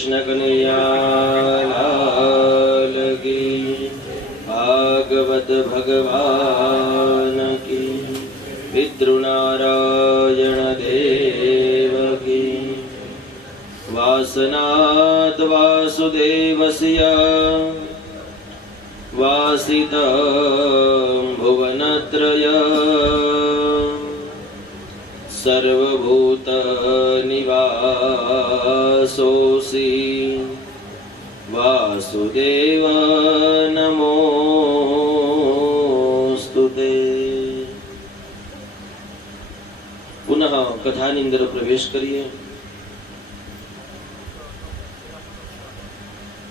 कृष्ण कन्हैया लाल की। भागवत भगवान की। पितृनारायण देव की। वासनात् वासुदेवस्य वासितं भुवनत्रय सर्वभूत निवासोऽसि वासुदेव नमोस्तुते। पुनः कथाની અંદર પ્રવેશ કરીએ।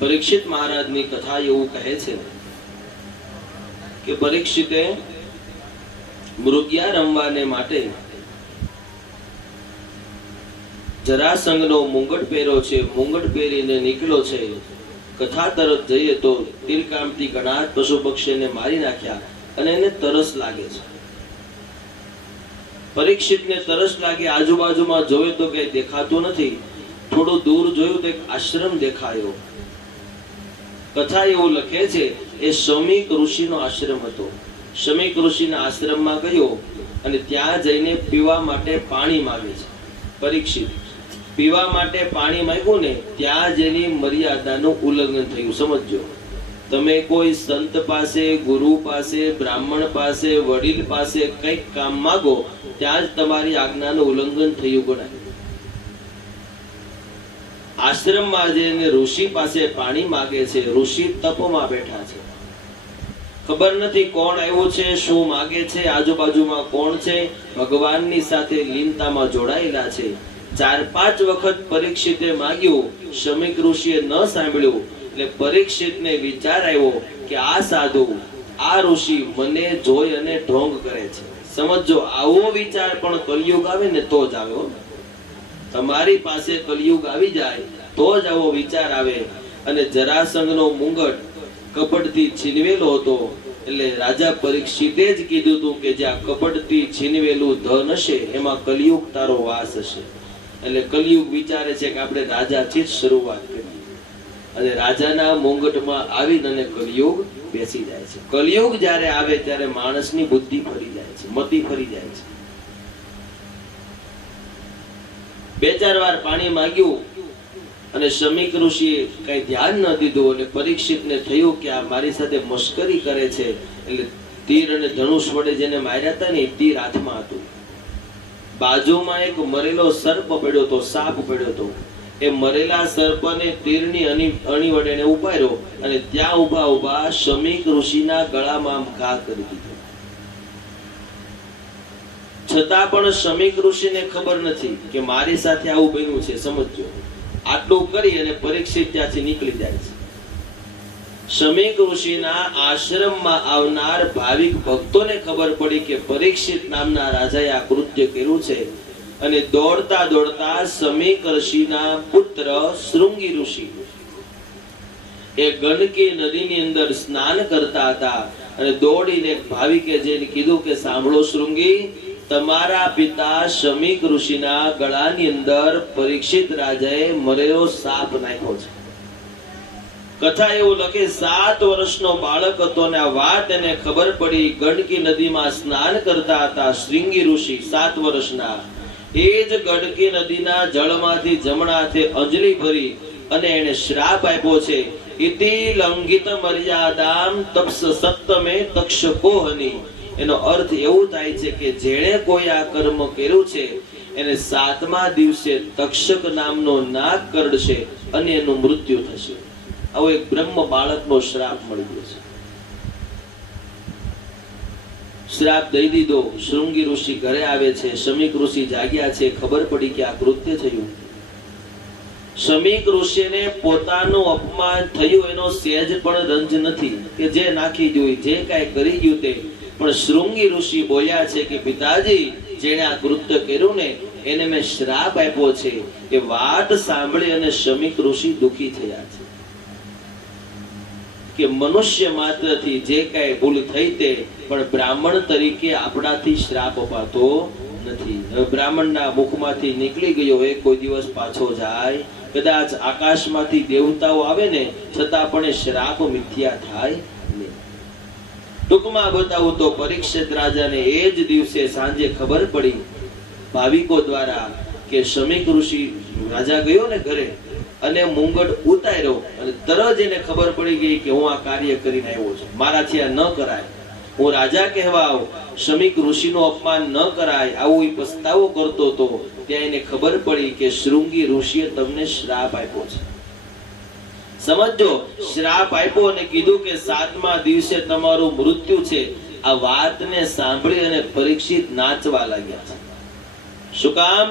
પરીક્ષિત મહારાજની કથા એવું કહે છે કે પરીક્ષિતે મૃગ્યા રમવાને માટે જરાસંઘનો મુંગટ પહેર્યો છે। મુંગટ પહેરીને નીકળ્યો છે। કથા તરફ જઈએ તો તીરકામથી ઘણા પશુ પક્ષીને મારી નાખ્યા અને એને તરસ લાગે છે। પરીક્ષિતને તરસ લાગે, આજુબાજુમાં જોવે તો કઈ દેખાતું નથી। થોડું દૂર જોયું તો એક આશ્રમ દેખાયો। કથા એવું લખે છે એ શમીક ઋષિનો આશ્રમ હતો। શમીક ઋષિના આશ્રમમાં ગયો અને ત્યાં જઈને પીવા માટે પાણી માંગે છે। પરીક્ષિત પીવા માટે પાણી માંગ્યું ને ત્યાં જેની મર્યાદાનું ઉલ્લંઘન થયું। સમજો, તમે કોઈ સંત પાસે, ગુરુ પાસે, બ્રાહ્મણ પાસે, વડીલ પાસે કંઈક કામ માંગો ત્યાં જ તમારી આજ્ઞાનું ઉલ્લંઘન થયું ગણાય। આશ્રમમાં જઈને ઋષિ પાસે પાણી માંગે છે। ઋષિ તપમાં બેઠા છે। ખબર નથી કોણ આવ્યો છે, શું માંગે છે, આજુબાજુમાં કોણ છે, ભગવાનની સાથે લીનતામાં જોડાયેલા છે। 4-5 વખત પરીક્ષિતે માંગ્યું, શમીક ઋષિએ ન સાંભળ્યું એટલે પરીક્ષિતને વિચાર આવ્યો કે આ સાધુ, આ ઋષિ મને જોઈ અને ઢોંગ કરે છે। સમજો, આવો વિચાર પણ કલયુગ આવે ને તો જ આવે। તમારી પાસે કલયુગ આવી જાય તો જ આવો વિચાર આવે। અને જરાસંઘનો મુંગટ કપટથી છીનવેલો હતો એટલે રાજા પરીક્ષિતે જ કીધું હતું કે જ્યાં કપટથી છીનવેલું ધન હશે એમાં કલયુગ તારો વાસ હશે। એટલે કલયુગ વિચારે છે કે આપણે રાજાથી જ શરૂઆત કરીએ અને રાજાના મુંગટમાં આવીને કલયુગ બેસી જાય છે। કલયુગ જ્યારે આવે ત્યારે માણસની બુદ્ધિ ફરી જાય છે, મતિ ફરી જાય છે। 2-4 વાર પાણી માંગ્યું અને શમીક ઋષિએ કઈ ધ્યાન ન દીધું અને પરીક્ષિતને થયું કે આ મારી સાથે મશ્કરી કરે છે। એટલે તીર અને ધનુષ વડે જેને માર્યા હતા ને તીર હાથમાં હતું। બાજુમાં એક મરેલો સર્પ પડ્યો હતો, સાપ પડ્યો હતો। એ મરેલા સર્પને તીરની અણી વડે એને ઉપાડ્યો અને ત્યાં ઊભા ઊભા શમીક ઋષિના ગળામાં ઘા કરી દીધો। છતાં પણ શમીક ઋષિને ખબર નથી કે મારી સાથે આવું બન્યું છે। સમજો, આટલું કરી અને પરીક્ષિત ત્યાંથી નીકળી જાય છે। શમીક ઋષિના આશ્રમમાં આવનાર ભાવિક ભક્તોને ખબર પડી કે પરીક્ષિત નામના રાજાએ આ કૃત્ય કર્યું છે અને દોડતા દોડતા શમીક ઋષિના પુત્ર શૃંગી ઋષિ એ ગંડકી નદીની અંદર સ્નાન કરતા હતા અને દોડીને ભાવિકે જઈને કીધું કે સાંભળો શૃંગી, તમારા પિતા શમીક ઋષિના ગળાની અંદર પરીક્ષિત રાજાએ મરેલો સાપ નાખ્યો છે। કથા એવું લખે 7 વર્ષનો બાળક હતો ને આ વાત એને ખબર પડી। ગંડકી નદીમાં સ્નાન કરતા હતા શૃંગી ઋષિ 7 વર્ષના। એ જ ગંડકી નદીના જળમાંથી જમણા હાથે અંજલિ ભરી અને એને શ્રાપ આપ્યો છે, ઇતિ લંઘિત મર્યાદામ તપ્સ સપ્તમે તક્ષકોહની। એનો અર્થ એવું થાય છે કે જેણે કોઈ આ કર્મ કર્યું છે એને 7મા દિવસે તક્ષક નામનો નાગ કરડશે અને એનું મૃત્યુ થશે। આવો એક બ્રહ્મ બાળકનો શ્રાપ મળી ગયો છે। શ્રાપ દઈ દીધો। શૃંગી ઋષિ ઘરે આવે છે। શમીક ઋષિ જાગ્યા છે, ખબર પડી કે આ કૃત્ય થયું। શમીક ઋષિને પોતાનું અપમાન થયું એનો સહેજ પણ રંજ નથી કે જે નાખી જોઈ, જે કાંઈ કરી ગયું તે। પણ શૃંગી ઋષિ બોલ્યા છે કે પિતાજી, જેણે આ કૃત્ય કર્યું ને એને મેં શ્રાપ આપ્યો છે। એ વાત સાંભળી અને શમીક ઋષિ દુખી થયા છે કે મનુષ્ય માત્રથી જે કાંઈ ભૂલ થઈ તે, પણ બ્રાહ્મણ તરીકે આપણાથી શ્રાપ અપાતો નથી। હવે બ્રાહ્મણના મુખમાંથી નીકળી ગયો એ કોઈ દિવસ પાછો જાય કદાચ આકાશમાંથી દેવતાઓ આવે ને છતાં પણ એ શ્રાપ મિથ્યા થાય નહીં. ટૂંકમાં બતાવું તો પરીક્ષિત રાજાને એ જ દિવસે સાંજે ખબર પડી ભાવિકો દ્વારા કે શમીક ઋષિ રાજા ગયો ને ઘરે અને મુંગટ ઉતાર્યો અને તરત એને ખબર પડી ગઈ કે હું આ કાર્ય કરીને આવ્યો છું, મારાથી આ ન કરાય, હું રાજા કહેવાઉં, શમીક ઋષિનું અપમાન ન કરાય, આવો એ પસ્તાવો કરતો હતો. ત્યાં એને ખબર પડી કે શૃંગી ઋષિએ તમને શ્રાપ આપ્યો છે. સમજો, શ્રાપ આપ્યો અને કીધું કે 7મા દિવસે તમારું મૃત્યુ છે. આ વાતને સાંભળી અને પરીક્ષિત નાચવા લાગ્યા છે. શું કામ?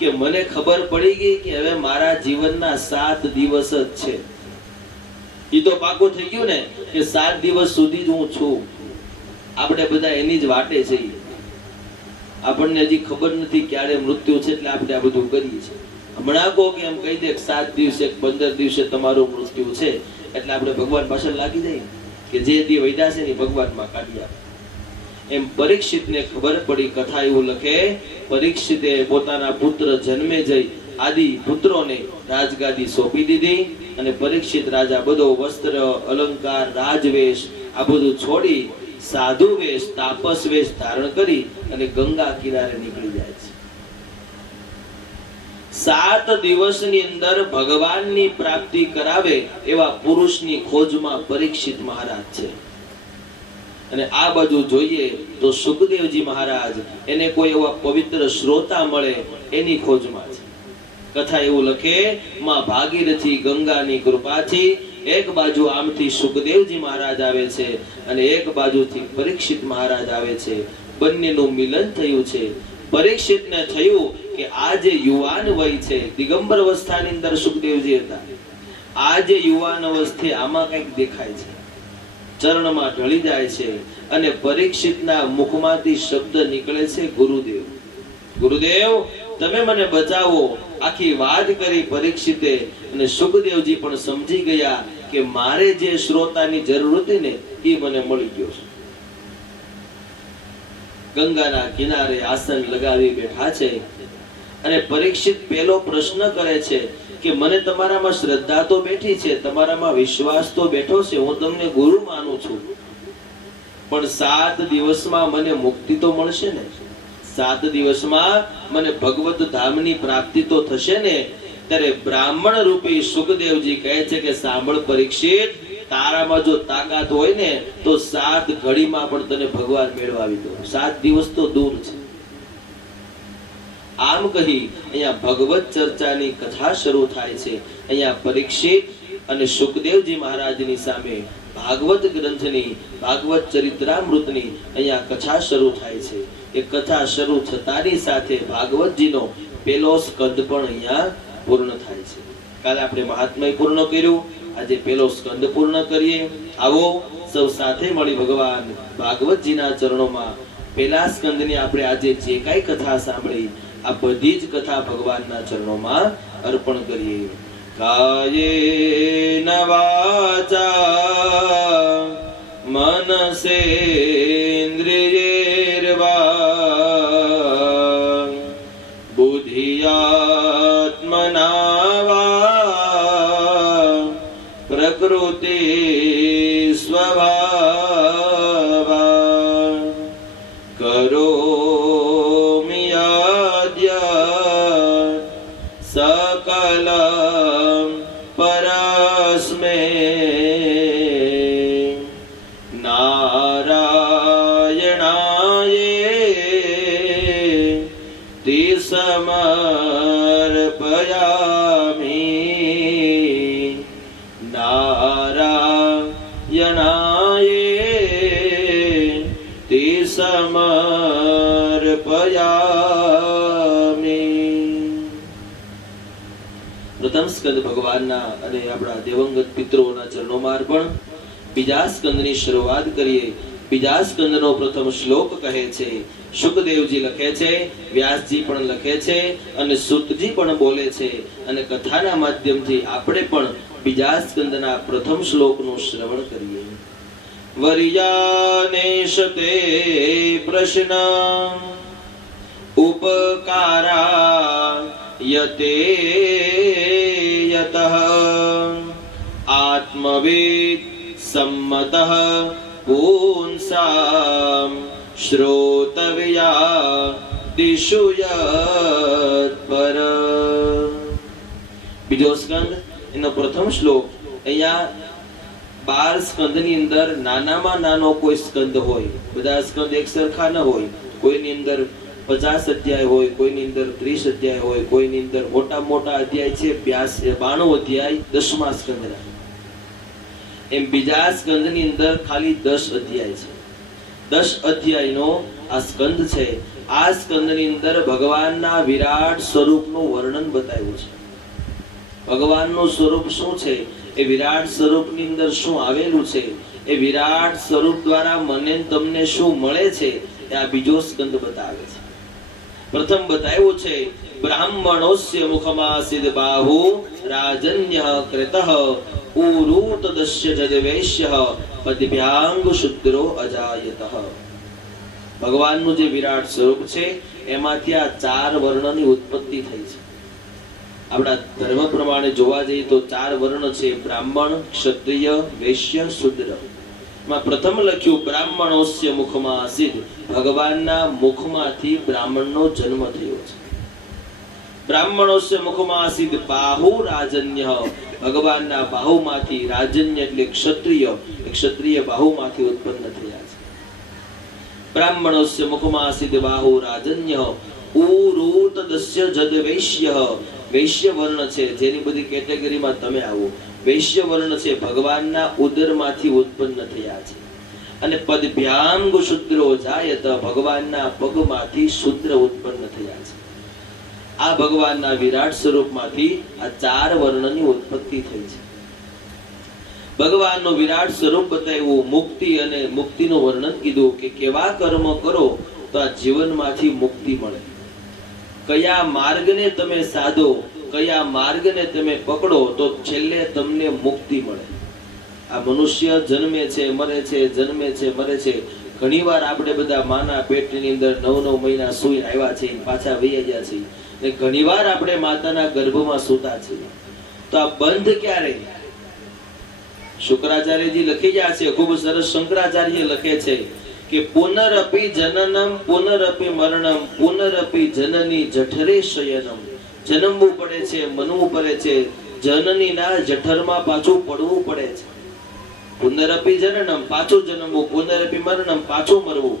કે મને ખબર પડી ગઈ કે હવે મારા જીવનના 7 દિવસ જ છે. એ તો પાકું થઈ ગયું ને કે 7 દિવસ સુધી જ હું છું. આપણે બધા એની જ વાટે છીએ. આપણને હજી ખબર નથી ક્યારે મૃત્યુ છે, એટલે આપણે આ બધું કરીએ છીએ. હમણાં કહો કે એમ કહી દે 7 દિવસે 15 દિવસે તમારું મૃત્યુ છે, એટલે આપણે ભગવાન પાછળ લાગી જઈએ કે જે દી વૈદા છે ને ભગવાનમાં કાઢી આપે. એમ પરીક્ષિતને ખબર પડી. કથા એવું લખે, પરીક્ષિતે પોતાના પુત્ર જન્મે જઈ આદિ પુત્રોને રાજગાદી સોંપી દીધી અને પરીક્ષિત રાજા બધો વસ્ત્ર અલંકાર રાજવેશ આ બધું છોડી સાધુ વેશ તાપસ વેશ ધારણ કરી અને ગંગા કિનારે નીકળી જાય છે. 7 દિવસની અંદર ભગવાનની પ્રાપ્તિ કરાવે એવા પુરુષની ખોજમાં પરીક્ષિત મહારાજ છે. અને આ બાજુ જોઈએ તો સુખદેવજી મહારાજ એને કોઈ એવા પવિત્ર શ્રોતા મળે એની ખોજમાં છે. કથા એવું લખે, માં ભાગીરથી ગંગાની કૃપાથી એક બાજુ આમથી સુખદેવજી મહારાજ આવે છે અને એક બાજુથી પરીક્ષિત મહારાજ આવે છે. બંનેનું મિલન થયું છે. પરીક્ષિતને થયું કે આ જે યુવાન વય છે, દિગંબર અવસ્થાની અંદર સુખદેવજી હતા, આ જે યુવાન અવસ્થે આમાં કંઈક દેખાય છે, ચરણમાં ઢળી જાય છે અને પરીક્ષિતના મુખમાંથી શબ્દ નીકળે છે, ગુરુદેવ, ગુરુદેવ તમે મને બચાવો. આખી વાત કરી પરીક્ષિતે અને સુખદેવજી પણ સમજી ગયા કે મારે જે શ્રોતાની જરૂર હતી ને એ મને મળી ગયો છે. ગંગાના કિનારે આસન લગાવી બેઠા છે અને પરીક્ષિત પહેલો પ્રશ્ન કરે છે કે મને તમારામાં શ્રદ્ધા તો બેઠી છે, તમારામાં વિશ્વાસ તો બેઠો છે, હું તમને ગુરુ માનું છું, પણ 7 દિવસમાં મને મુક્તિ તો મળશે ને? 7 દિવસમાં મને ભગવત ધામની પ્રાપ્તિ તો થશે ને? ત્યારે બ્રાહ્મણ રૂપી સુખદેવજી કહે છે કે સાંભળ પરીક્ષિત, તારામાં જો તાકાત હોય ને તો 7 ઘડીમાં પણ તને ભગવાન મેળવાવી દો. 7 દિવસ તો દૂર છે. આમ કહી અહીંયા ભગવત ચર્ચાની કથા શરૂ થાય છે. અહીંયા પરીક્ષિત અને સુખદેવજી મહારાજની સામે ભાગવત ગ્રંથની ભાગવત ચરિત્રામૃતની અહીંયા કથા શરૂ થાય છે. એ કથા શરૂ થતાની સાથે ભાગવતજીનો પહેલો સ્કંદ પણ અહીંયા પૂર્ણ થાય છે. કાલે આપણે મહાત્મય પૂર્ણ કર્યું, આજે પહેલો સ્કંદ પૂર્ણ કરીએ. આવો સૌ સાથે મળી ભગવાન ભાગવતજીના ચરણોમાં પહેલા સ્કંદની આપણે આજે જે કાંઈ કથા સાંભળી આ બધી જ કથા ભગવાનના ચરણોમાં અર્પણ કરીએ. કાયેન વાચા મનસેન્દ્રિયૈર્વા બુદ્ધિયાત્મના વા પ્રકૃતિ સ્વભાવા કરોમિ सकलं परस्मै नारायणायेति समर्पयामि नारायणायेति समर्पयामि. પ્રથમ સ્કંદ ભગવાનના અને આપણા દેવંગત પિતૃઓના ચરણોમાં અર્પણ. બીજા સ્કંદની શરૂઆત કરીએ. બીજા સ્કંદનો પ્રથમ શ્લોક કહે છે, શુકદેવજી લખે છે, વ્યાસજી પણ લખે છે અને સૂતજી પણ બોલે છે અને કથાના માધ્યમથી આપણે પણ બીજા સ્કંદના પ્રથમ શ્લોકનું શ્રવણ કરીએ. વર્યાનેશતે પ્રશ્ન ઉપકારા યતે यतः आत्मवेद सम्मतः पुंसां श्रोतव्या दिशु यत्पर। બીજો સ્કંદ એનો પ્રથમ શ્લોક અહીંયા 12 સ્કંદની અંદર નાનામાં નાનો કોઈ સ્કંદ હોય, બધા સ્કંદ એક સરખા ન હોય, કોઈની અંદર 50 અધ્યાય હોય, કોઈની અંદર 30 અધ્યાય હોય, કોઈની અંદર મોટા અધ્યાય છે 92 અધ્યાય 10મા સ્કંદના, એમ બીજા સ્કંદની અંદર ખાલી 10 અધ્યાય છે। 10 અધ્યાયનો આ સ્કંદ છે। આ સ્કંદની અંદર ભગવાનના વિરાટ સ્વરૂપનું વર્ણન બતાવ્યું છે। ભગવાનનું સ્વરૂપ શું છે, એ વિરાટ સ્વરૂપની અંદર શું આવેલું છે, એ વિરાટ સ્વરૂપ દ્વારા મને તમને શું મળે છે, એ આ બીજો સ્કંદ બતાવે છે। પ્રથમ બતાવ્યું છે બ્રાહ્મણોસ્ય મુખમાસિદ બાહુ રાજન્યઃ કૃતઃ ઉરુતદસ્ય જદવેશ્યઃ પદ્ભ્યાંગ શુદ્રો અજાયતઃ। ભગવાનનું જે વિરાટ સ્વરૂપ છે એમાંથી આ 4 વર્ણની ઉત્પત્તિ થઈ છે। આપણા ધર્મ પ્રમાણે જોવા જઈએ તો 4 વર્ણ છે, બ્રાહ્મણ, ક્ષત્રિય, વૈશ્ય, શુદ્ર। માં પ્રથમ લખ્યું બ્રાહ્મણોસ્ય મુખમાં આસિદ, ભગવાનના મુખમાંથી બ્રાહ્મણનો જન્મ થયો છે। બ્રાહ્મણોસ્ય મુખમાં આસિદ બાહુ રાજન્ય, ભગવાનના બાહુમાંથી, રાજન્ય એટલે ક્ષત્રિય, ક્ષત્રિય બાહુમાંથી ઉત્પન્ન થયા છે। બ્રાહ્મણોસ્ય મુખમાં આસિદ બાહુ રાજન્ય ઉરુતદસ્ય જદવૈશ્ય, વૈશ્ય વર્ણ છે, જેની બધી કેટેગરીમાં તમે આવો, વૈશ્ય વર્ણ છે, ભગવાનના ઉદરમાંથી ઉત્પન્ન થયા છે। અને પદભ્યાંગ શુદ્રો જાયત, ભગવાનના પગમાંથી શુદ્ર ઉત્પન્ન થયા છે। આ ભગવાનના વિરાટ સ્વરૂપમાંથી આ 4 વર્ણની ઉત્પત્તિ થઈ છે। ભગવાનનું વિરાટ સ્વરૂપ બતાવ્યું, મુક્તિ અને મુક્તિનું વર્ણન કીધું કે કેવા કર્મ કરો તો આ જીવનમાંથી મુક્તિ મળે, કયા માર્ગને તમે સાધો, કયા માર્ગને તમે પકડો તો છેલ્લે તમને મુક્તિ મળે। આ મનુષ્ય જન્મે છે મરે છે, જન્મે છે મરે છે। ઘણીવાર આપણે બધા માના પેટની અંદર 9 મહિના સૂઈ આવ્યા છે, પાછા વહી ગયા છે, અને ઘણીવાર આપણે માતાના ગર્ભમાં સૂતા છીએ। તો આ બંધ ક્યારે? શુક્રાચાર્યજી લખી ગયા છે, ખૂબ સરસ શંકરાચાર્ય લખે છે કે પુનરપી જનનમ પુનરપી મરણમ પુનરપી જનની જઠરે શયનમ। જન્મવું પડે છે, મરવું પડે છે, જનનીના જઠરમાં પાછું પડવું પડે છે। પુનરપી જનનમ, પાછું જન્મવું, પુનરપી મરણમ, પાછું મરવું,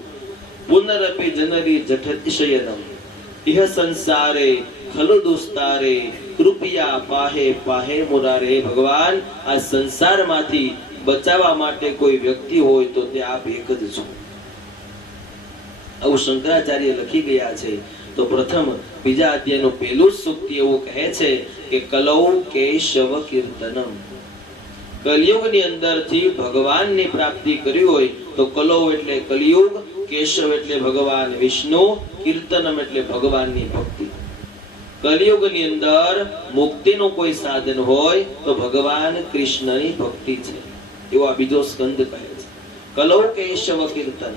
પુનરપી જનની જઠરે શયનમ। ઇહ સંસારે ખલુ દુસ્તારે કૃપયા પાહે પાહે મુરારે। ભગવાન આ સંસારમાંથી બચાવવા માટે કોઈ વ્યક્તિ હોય તો તે આપ એક જ છો। આવું શંકરાચાર્ય લખી ગયા છે। તો પ્રથમ બીજા અધ્યાયનું પહેલું સૂક્તિ એવું કહે છે કે કલૌ કેશવ કીર્તનમ। કલિયુગની અંદરથી ભગવાનની પ્રાપ્તિ કરી હોય તો કલૌ એટલે કલિયુગ, કેશવ એટલે ભગવાન વિષ્ણુ, કીર્તનમ એટલે ભગવાનની ભક્તિ। કલિયુગની અંદર મુક્તિનું કોઈ સાધન હોય તો ભગવાન કૃષ્ણની ભક્તિ છે, એવો આ બીજો સ્કંદ કહે છે। કલૌ કેશવ કીર્તનમ,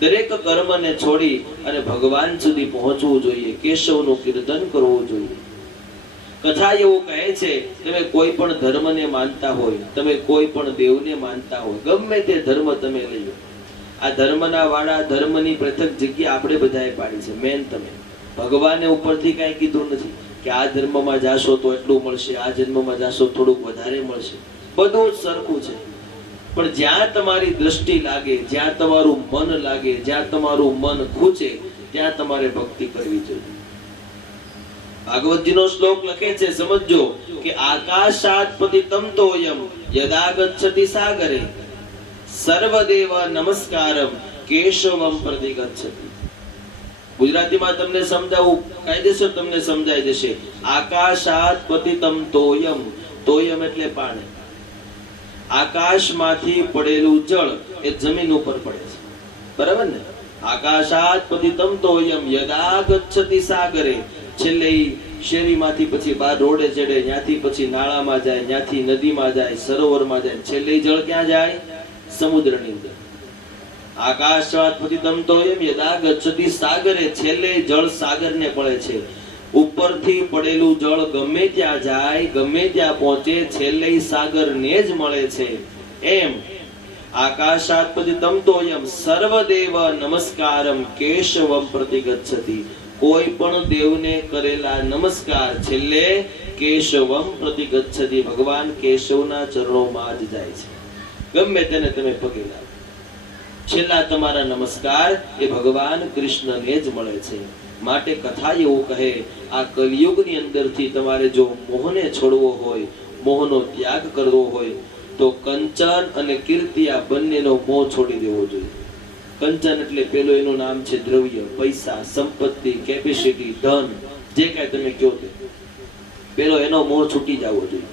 દરેક કર્મને છોડી અને ભગવાન સુધી પહોંચવું જોઈએ, કેશવનું કીર્તન કરવું જોઈએ। કથા એવું કહે છે, તમે કોઈ પણ ધર્મને માનતા હોય, તમે કોઈ પણ દેવને માનતા હોય, ગમે તે ધર્મ તમે લઈ લો, આ ધર્મના વાળા ધર્મની પૃથક જગ્યા આપણે બધાએ પાડી છે। મેન તમે ભગવાને ઉપરથી કાંઈ કીધું નથી કે આ ધર્મમાં જાશો તો એટલું મળશે, આ જન્મમાં જાશો થોડુંક વધારે મળશે, બધું જ સરખું છે। પણ જ્યાં તમારી દ્રષ્ટિ લાગે, જ્યાં તમારું મન લાગે, જ્યાં તમારું મન ખૂચે, ત્યાં તમારે ભક્તિ કરવી જોઈએ। ભાગવતજીનો શ્લોક લખે છે, સમજો કે આકાશાત પતિતમ તોયમ યદા ગચ્છતિ સાગરે સર્વદેવ નમસ્કારમ કેશવમ પ્રતિ ગચ્છતિ। ગુજરાતીમાં તમને સમજાવું, કાયદેસર તમને સમજાઈ જશે। આકાશાત પતિતમ તોયમ, તોયમ એટલે પાણી, આકાશમાંથી પડેલું જળ એ જમીન ઉપર પડે છે, બરાબર ને? આકાશાત પતિતમ તોયમ યદા ગચ્છતિ સાગરે, છેલ્લે શેરીમાંથી પછી બહાર રોડે ચડે, ત્યાંથી પછી નાળામાં જાય, ત્યાંથી નદીમાં જાય, સરોવરમાં જાય, છેલ્લે જળ ક્યાં જાય? સમુદ્રની અંદર। આકાશાત પતિતમ તોયમ યદા ગચ્છતિ સાગરે, છેલ્લે જળ સાગરને પડે છે। ઉપરથી પડેલું જળ ગમે ત્યાં જાય, ગમે ત્યાં પહોંચે, છેલ્લે સાગરને જ મળે છે. એમ આકાશાત પતિતમ તોયમ સર્વદેવ નમસ્કારમ કેશવમ પ્રતિગચ્છતિ. કોઈ પણ દેવને કરેલા નમસ્કાર છેલ્લે કેશવમ પ્રતિગચ્છતિ, ભગવાન કેશવના ચરણોમાં જ જાય છે. ગમે તેને તમે પગે લાગો, છેલ્લા તમારા નમસ્કાર એ ભગવાન કૃષ્ણને જ મળે છે. માટે કથા એવું કહે, આ કલિયુગની અંદરથી તમારે જો મોહને છોડવો હોય, મોહનો ત્યાગ કરવો હોય, તો કંચન અને કીર્તિ આ બંનેનો મોહ છોડી દેવો જોઈએ. કંચન એટલે પેલું એનું નામ છે દ્રવ્ય, પૈસા, સંપત્તિ, કેપેસિટી, ધન, જે કાંઈ તમે કહો તે પેલો એનો મોહ છૂટી જવો જોઈએ.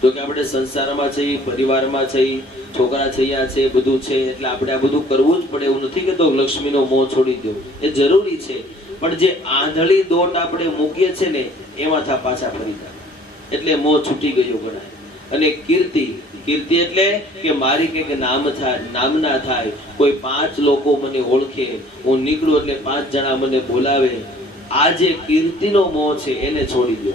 તો કે આપણે સંસારમાં છીએ, પરિવારમાં છીએ, છોકરા છૈયા છે, બધું છે, એટલે આપણે આ બધું કરવું જ પડે એવું નથી કે તો લક્ષ્મીનો મોહ છોડી દો, એ જરૂરી છે. પણ જે આંધળી દોટ આપણે મૂકીએ છે ને એમાંથી પાછા ફરી જાય એટલે મોહ છૂટી ગયો ગણાય. અને કીર્તિ, કીર્તિ એટલે કે મારી કંઈક નામ થાય, નામના થાય, કોઈ 5 લોકો મને ઓળખે, હું નીકળું એટલે 5 જણા મને બોલાવે, આ જે કીર્તિનો મોહ છે એને છોડી દો.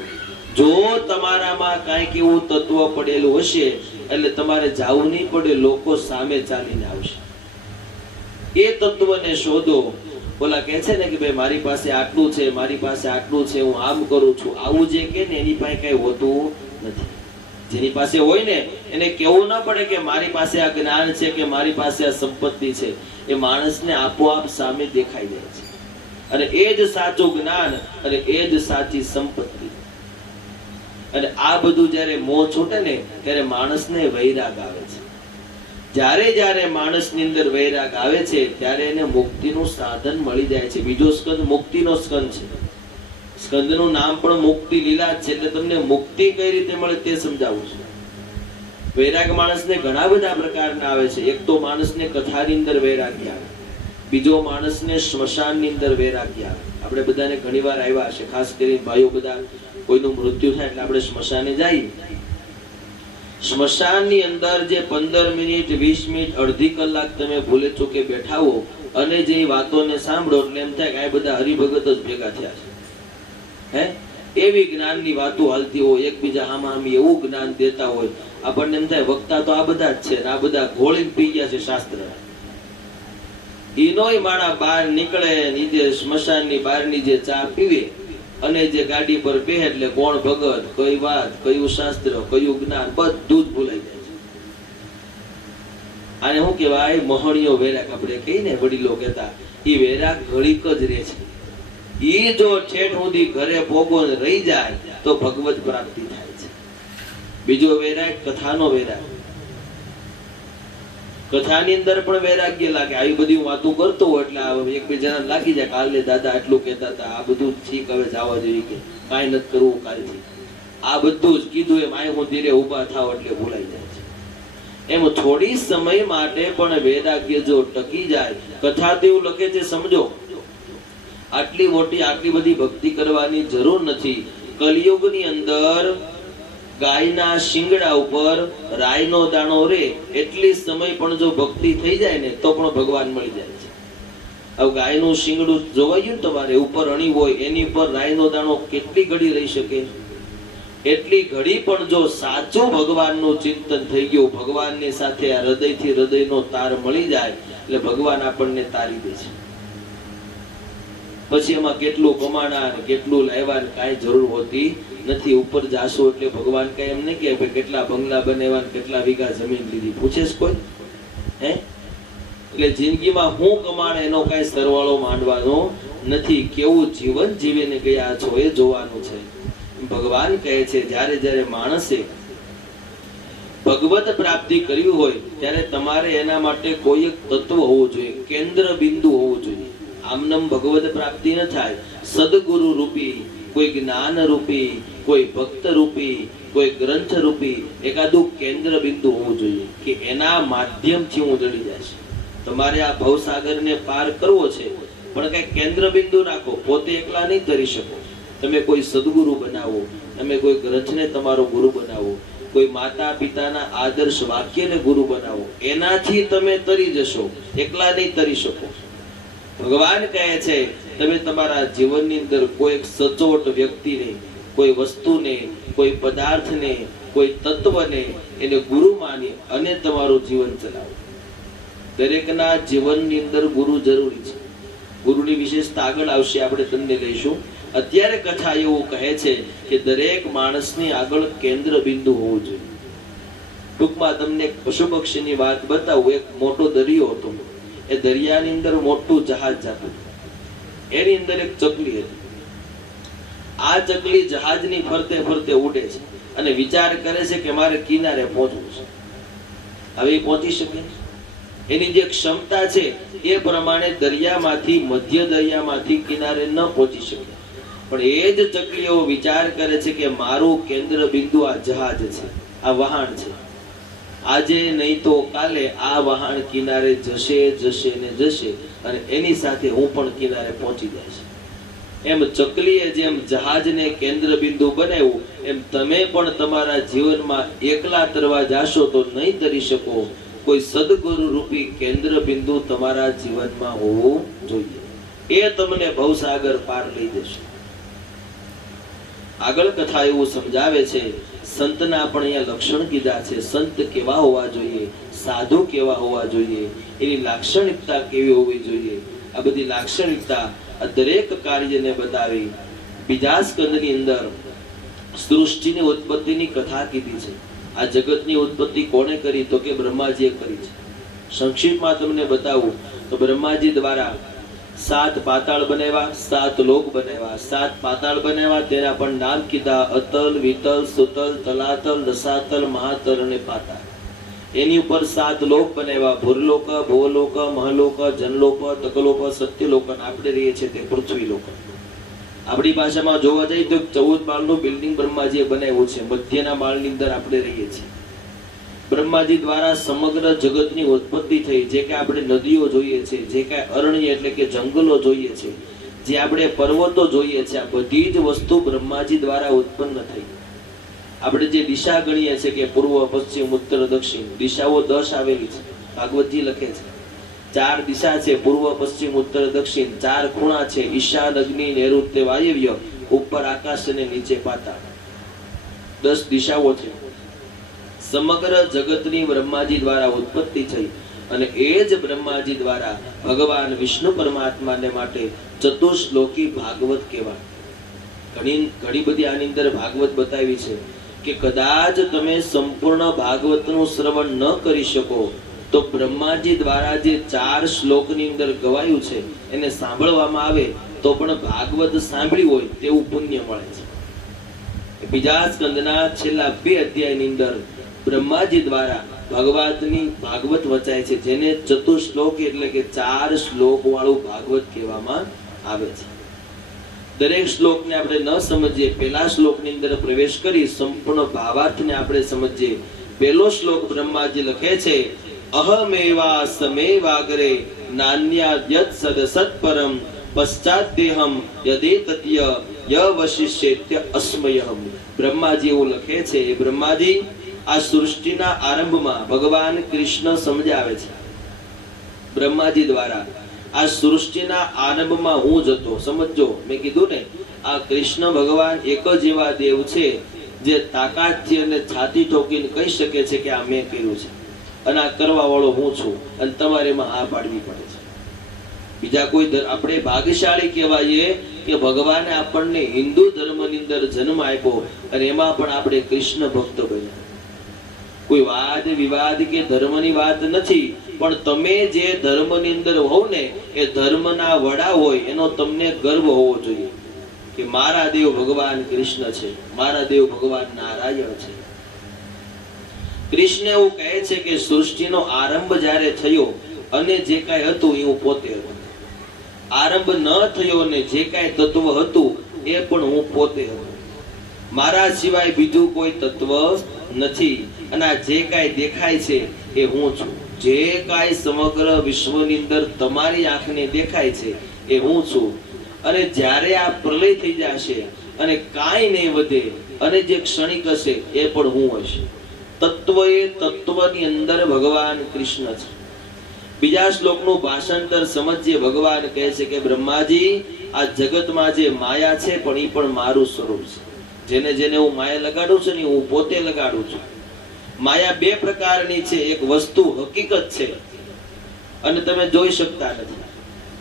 જો તમારામાં કાંઈક એવું તત્વ પડેલું હશે એટલે તમારે જાવું નહીં પડે, લોકો સામે ચાલીને આવશે. એ તત્વને શોધો. ઓલા કહે છે ને કે ભાઈ મારી પાસે આટલું છે, મારી પાસે આટલું છે, હું આમ કરું છું, આવું જે કે ને એની પાસે કઈ હોતું નથી. જેની પાસે હોય ને એને કેવું ના પડે કે મારી પાસે આ જ્ઞાન છે કે મારી પાસે આ સંપત્તિ છે. એ માણસને આપોઆપ સામે દેખાઈ જાય છે. અને એ જ સાચું જ્ઞાન અને એ જ સાચી સંપત્તિ. અને આ બધું જ્યારે મોહ છૂટે ને ત્યારે માણસને વૈરાગ આવે છે. જ્યારે જ્યારે માણસની અંદર વૈરાગ આવે છે ત્યારે એને મુક્તિનું સાધન મળી જાય છે. બીજો સ્કંદ મુક્તિનો સ્કંદ છે. સ્કંદનું નામ પણ મુક્તિ લીલા છે. એટલે તમને મુક્તિ કઈ રીતે મળે તે સમજાવું છું. વૈરાગ માણસને ઘણા બધા પ્રકારના આવે છે. એક તો માણસને કથાની અંદર વૈરાગ્ય આવે, બીજો માણસને સ્મશાનની અંદર વૈરાગ્ય આવે. આપણે બધાને ઘણીવાર આવ્યા હશે, ખાસ કરીને ભાઈઓ બધા કોઈનું મૃત્યુ થાય એટલે આપણે સ્મશાને જઈએ. સ્મશાનની અંદર જે 15 મિનિટ, 20 મિનિટ, અડધી કલાક તમે ભૂલે ચૂકે બેઠા હો અને જે વાતોને સાંભળો એટલે એમ થાય કે આ બધા હરિભગત જ ભેગા થયા છે. એવી જ્ઞાનની વાતો હાલતી હોય, એકબીજા હામાહામી એવું જ્ઞાન દેતા હોય, આપણને એમ થાય વક્તા તો આ બધા જ છે, આ બધા ઘોળીને પી ગયા છે શાસ્ત્ર. ઈનોય માણા બહાર નીકળે, નીચે સ્મશાનની બહારની જે ચા પીવે અને જે ગાડી પર બેહે એટલે કોણ ભગત, કઈ વાત, કયું શાસ્ત્ર, કયું જ્ઞાન, બધું જ ભૂલાઈ જાય છે. આને શું કહેવાય? મહણીયો વૈરાગ આપણે કહીએ ને, વડીલો કહેતા, એ વૈરાગ ઘડીક જ રહે છે. ઈ જો ઠેઠ સુધી ઘરે પોગો રહી જાય તો ભગવત પ્રાપ્તિ થાય છે. બીજો વૈરાગ કથાનો વૈરાગ. કથાની અંદર પણ વૈરાગ્ય લાગે. આવી બધી વાતો કરતો હોય એટલે એકબીજાને લાગી જાય કાલે દાદા આટલું કહેતા હતા, આ બધું ઠીક, હવે જવા જોઈએ, કે કાંઈ નથી કરવું કાલથી. આ બધું જ કીધું એમ આય હું ધીરે ઊભા થાવ એટલે ભૂલાઈ જાય છે. એમ થોડી સમય માટે પણ વૈરાગ્ય જો ટકી જાય. કથા તેવું લખે છે, સમજો આટલી મોટી આટલી બધી ભક્તિ કરવાની જરૂર નથી. કલિયુગની અંદર ગાયના શિંગડા ઉપર રાયનો દાણો રે એટલી સમય પણ જો ભક્તિ થઈ જાય ને તો પણ ભગવાન મળી જાય છે. હવે ગાયનું શિંગડું જોવાયું તમારે, ઉપર અણી હોય એની પર રાયનો દાણો કેટલી ઘડી રહી શકે? એટલી ઘડી પણ જો સાચું ભગવાનનું ચિંતન થઈ ગયું, ભગવાનની સાથે આ હૃદયથી હૃદયનો તાર મળી જાય એટલે ભગવાન આપણને તારી દે છે. પછી એમાં કેટલું કમાણા કેટલું લાવ્યા કાંઈ જરૂર હોતી નથી. ઉપર જાશો એટલે ભગવાન કઈ એમ નહીં કે કેટલા બંગલા બનાવ્યા, કેટલા વીઘા જમીન લીધી, પૂછે છે કોઈ? એટલે જિંદગીમાં હું કમાણ એનો કઈ સરવાળો માંડવાનો નથી. કેવું જીવન જીવીને ગયા છો એ જોવાનું છે. ભગવાન કહે છે જ્યારે જ્યારે માણસે ભગવત પ્રાપ્તિ કરવી હોય ત્યારે તમારે એના માટે કોઈ એક તત્વ હોવું જોઈએ, કેન્દ્ર બિંદુ હોવું જોઈએ. આમનમ ભગવત પ્રાપ્તિ ન થાય. સદગુરુ રૂપી, કોઈ જ્ઞાન રૂપી, કોઈ ભક્ત રૂપી, કોઈ ગ્રંથ રૂપી એકાદું કેન્દ્ર બિંદુ હોવું જોઈએ કે એના માધ્યમથી હું જડી જઈશ. તમારે આ ભવસાગરને પાર કરવો છે પણ કઈ કેન્દ્ર બિંદુ રાખો. પોતે એકલા નહીં તરી શકો. તમે કોઈ સદગુરુ બનાવો, તમે કોઈ ગ્રંથને તમારો ગુરુ બનાવો, કોઈ માતા પિતાના આદર્શ વાક્યને ગુરુ બનાવો, એનાથી તમે તરી જશો, એકલા નહીં તરી શકો. ભગવાન કહે છે તમે તમારા જીવનની અંદર કોઈ એક સચોટ વ્યક્તિને, કોઈ વસ્તુને, કોઈ પદાર્થને, કોઈ તત્વને એને ગુરુ માની અને તમારું જીવન ચલાવો. દરેકના જીવનની અંદર ગુરુ જરૂરી છે. ગુરુની વિશેષતા આગળ આવશે, આપણે તમને લઈશું. અત્યારે કથા એવું કહે છે કે દરેક માણસની આગળ કેન્દ્ર બિંદુ હોવું જોઈએ. ટૂંકમાં તમને પશુ પક્ષીની વાત બતાવું. એક મોટો દરિયો હતો. એ દરિયાની અંદર મોટું જહાજ જતું. એની અંદર એક ચકલી હતી. આ ચકલી જહાજની ફરતે ફરતે ઉડે છે અને વિચાર કરે છે કે મારે કિનારે પહોંચવું છે. હવે એ પહોંચી શકે? એની જે ક્ષમતા છે એ પ્રમાણે દરિયામાંથી, મધ્ય દરિયામાંથી કિનારે ન પહોંચી શકે. પણ એ જ ચકલીઓ વિચાર કરે છે કે મારું કેન્દ્ર બિંદુ આ જહાજ છે, આ વહાણ છે. આજે નહીં તો કાલે આ વહાણ કિનારે જશે જશે ને જશે અને એની સાથે હું પણ કિનારે પહોંચી જઈશ. એમ ચકલીએ જેમ જહાજને કેન્દ્ર બિંદુ બનાવ્યું, એમ તમે પણ તમારા જીવનમાં એકલા તરવા જાશો તો નહીં તરી શકો. કોઈ સદગુરુ રૂપી કેન્દ્ર બિંદુ તમારા જીવનમાં હોવું જોઈએ. એ તમને ભવસાગર પાર લઈ જશે. આગળ કથા એવું સમજાવે છે, સંતના પણ અહીંયા લક્ષણ કીધા છે. સંત કેવા હોવા જોઈએ, સાધુ કેવા હોવા જોઈએ, એની લાક્ષણિકતા કેવી હોવી જોઈએ. આ બધી લાક્ષણિકતા આ દરેક કાર્યને બતાવી. બીજા સ્કંદની અંદર સૃષ્ટિની ઉત્પત્તિની કથા કીધી છે. આ જગતની ઉત્પત્તિ કોણે કરી? તો કે બ્રહ્માજીએ કરી છે. સંક્ષિપ્તમાં તમને બતાવું તો બ્રહ્માજી દ્વારા 7 પાતાળ બનાવ્યા, 7 લોક બનાવ્યા. 7 પાતાળ બનાવ્યા, તેના પણ નામ કીધા: અતલ, વિતલ, સુતલ, તલાતલ, રસાતલ, મહાતલ અને પાતાળ. એની ઉપર 7 લોક બનાવ્યા: ભૂરલોક, ભુવલોક, મહલોક, જનલોક, તકલોક, સત્યલોક. આપણે રહીએ છીએ તે પૃથ્વી લોક. આપણી ભાષામાં જોવા જઈએ તો 14 માળનું બિલ્ડિંગ બ્રહ્માજીએ બનાવ્યું છે. મધ્યના માળની અંદર આપણે રહીએ છીએ. બ્રહ્માજી દ્વારા સમગ્ર જગતની ઉત્પત્તિ થઈ. જે કે આપણે નદીઓ જોઈએ છે, જે કાંઈ અરણ્ય એટલે કે જંગલો જોઈએ છે, જે આપણે પર્વતો જોઈએ છે, આ બધી જ વસ્તુ બ્રહ્માજી દ્વારા ઉત્પન્ન થઈ. આપણે જે દિશા ગણીએ છીએ કે પૂર્વ, પશ્ચિમ, ઉત્તર, દક્ષિણ, દિશાઓ 10 આવેલી છે. ભાગવતજી લખે છે 4 દિશા છે: પૂર્વ, પશ્ચિમ, ઉત્તર, દક્ષિણ. 4 ખૂણા છે: ઈશાન, અગ્નિ, નૈઋત્ય, વાયવ્ય. ઉપર આકાશ અને નીચે પાતાળ. 10 દિશાઓ છે. સમગ્ર જગતની બ્રહ્માજી દ્વારા ઉત્પત્તિ થઈ અને એ જ બ્રહ્માજી દ્વારા ભગવાન વિષ્ણુ પરમાત્માને માટે ચતુશ્લોકી ભાગવત કહેવાય. ઘણી બધી આની અંદર ભાગવત બતાવી છે કે કદાચ તમે સંપૂર્ણ ભાગવતનું શ્રવણ ન કરી શકો તો બ્રહ્માજી દ્વારા જે 4 શ્લોકની અંદર ગવાયું છે એને સાંભળવામાં આવે તો પણ ભાગવત સાંભળી હોય તેવું પુણ્ય મળે છે. બીજા સ્કંદના છેલ્લા 2 અધ્યાયની અંદર બ્રહ્માજી દ્વારા ભગવાનની ભાગવત વચાય છે, જેને ચતુશ્લોક એટલે કે 4 શ્લોક વાળું ભાગવત કહેવામાં આવે છે. દરેક શ્લોકને આપણે ન સમજીએ, પહેલા શ્લોકની અંદર પ્રવેશ કરી સંપૂર્ણ ભાવાર્થને આપણે સમજીએ. પહેલો શ્લોક બ્રહ્માજી લખે છે: અહમેવા સમેવાગરે નાન્યા યત સદસત પરમ પશ્ચાદ્દેહમ યદેતત્ય યવશિષ્યેત્ય અસ્મયહમ. બ્રહ્માજી એવું લખે છે. એ બ્રહ્માજી આ સૃષ્ટિના આરંભમાં ભગવાન કૃષ્ણ સમજાવે છે. બ્રહ્માજી દ્વારા આ સૃષ્ટિના આરંભમાં હું જ હતો. સમજો, મેં કીધું ને, આ કૃષ્ણ ભગવાન એક જ એવા દેવ છે જે તાકાતથી અને છાતી ઠોકીને કહી શકે છે કે આ મેં કર્યું છે અને આ કરવા વાળો હું છું, અને તમારે એમાં હા પાડવી પડે છે. બીજા કોઈ આપણે ભાગ્યશાળી કહેવાય કે ભગવાને આપણને હિન્દુ ધર્મની અંદર જન્મ આપ્યો અને એમાં પણ આપણે કૃષ્ણ ભક્ત બન્યા. કોઈ વાદ વિવાદ કે ધર્મની વાત નથી, પણ તમે જે ધર્મની અંદર હોવ ને એ ધર્મના વડા હોય એનો તમને ગર્વ હોવો જોઈએ કે મારા દેવ ભગવાન કૃષ્ણ છે, મારા દેવ ભગવાન નારાયણ છે. કૃષ્ણ એવું કહે છે કે સૃષ્ટિનો આરંભ જ્યારે થયો અને જે કાંઈ હતું એ હું પોતે હતો. આરંભ ન થયો અને જે કાંઈ તત્વ હતું એ પણ હું પોતે હતો. મારા સિવાય બીજું કોઈ તત્વ નથી અને આ જે કાંઈ દેખાય છે એ હું છું. જે કાંઈ સમગ્ર વિશ્વની અંદર તમારી આંખને દેખાય છે એ હું છું. અને જ્યારે આ પ્રલય થઈ જશે અને કાંઈ નહીં વધે અને જે ક્ષણિક હશે એ પણ હું હશે. તત્વ એ તત્વની અંદર ભગવાન કૃષ્ણ છે. બીજા શ્લોકનું ભાષાંતર સમજીએ. ભગવાન કહે છે કે બ્રહ્માજી, આ જગતમાં જે માયા છે પણ એ પણ મારું સ્વરૂપ છે. જેને જેને હું માયા લગાડું છું ને હું પોતે લગાડું છું. માયા બે પ્રકારની છે. એક વસ્તુ હકીકત છે અને તમે જોઈ શકતા નથી.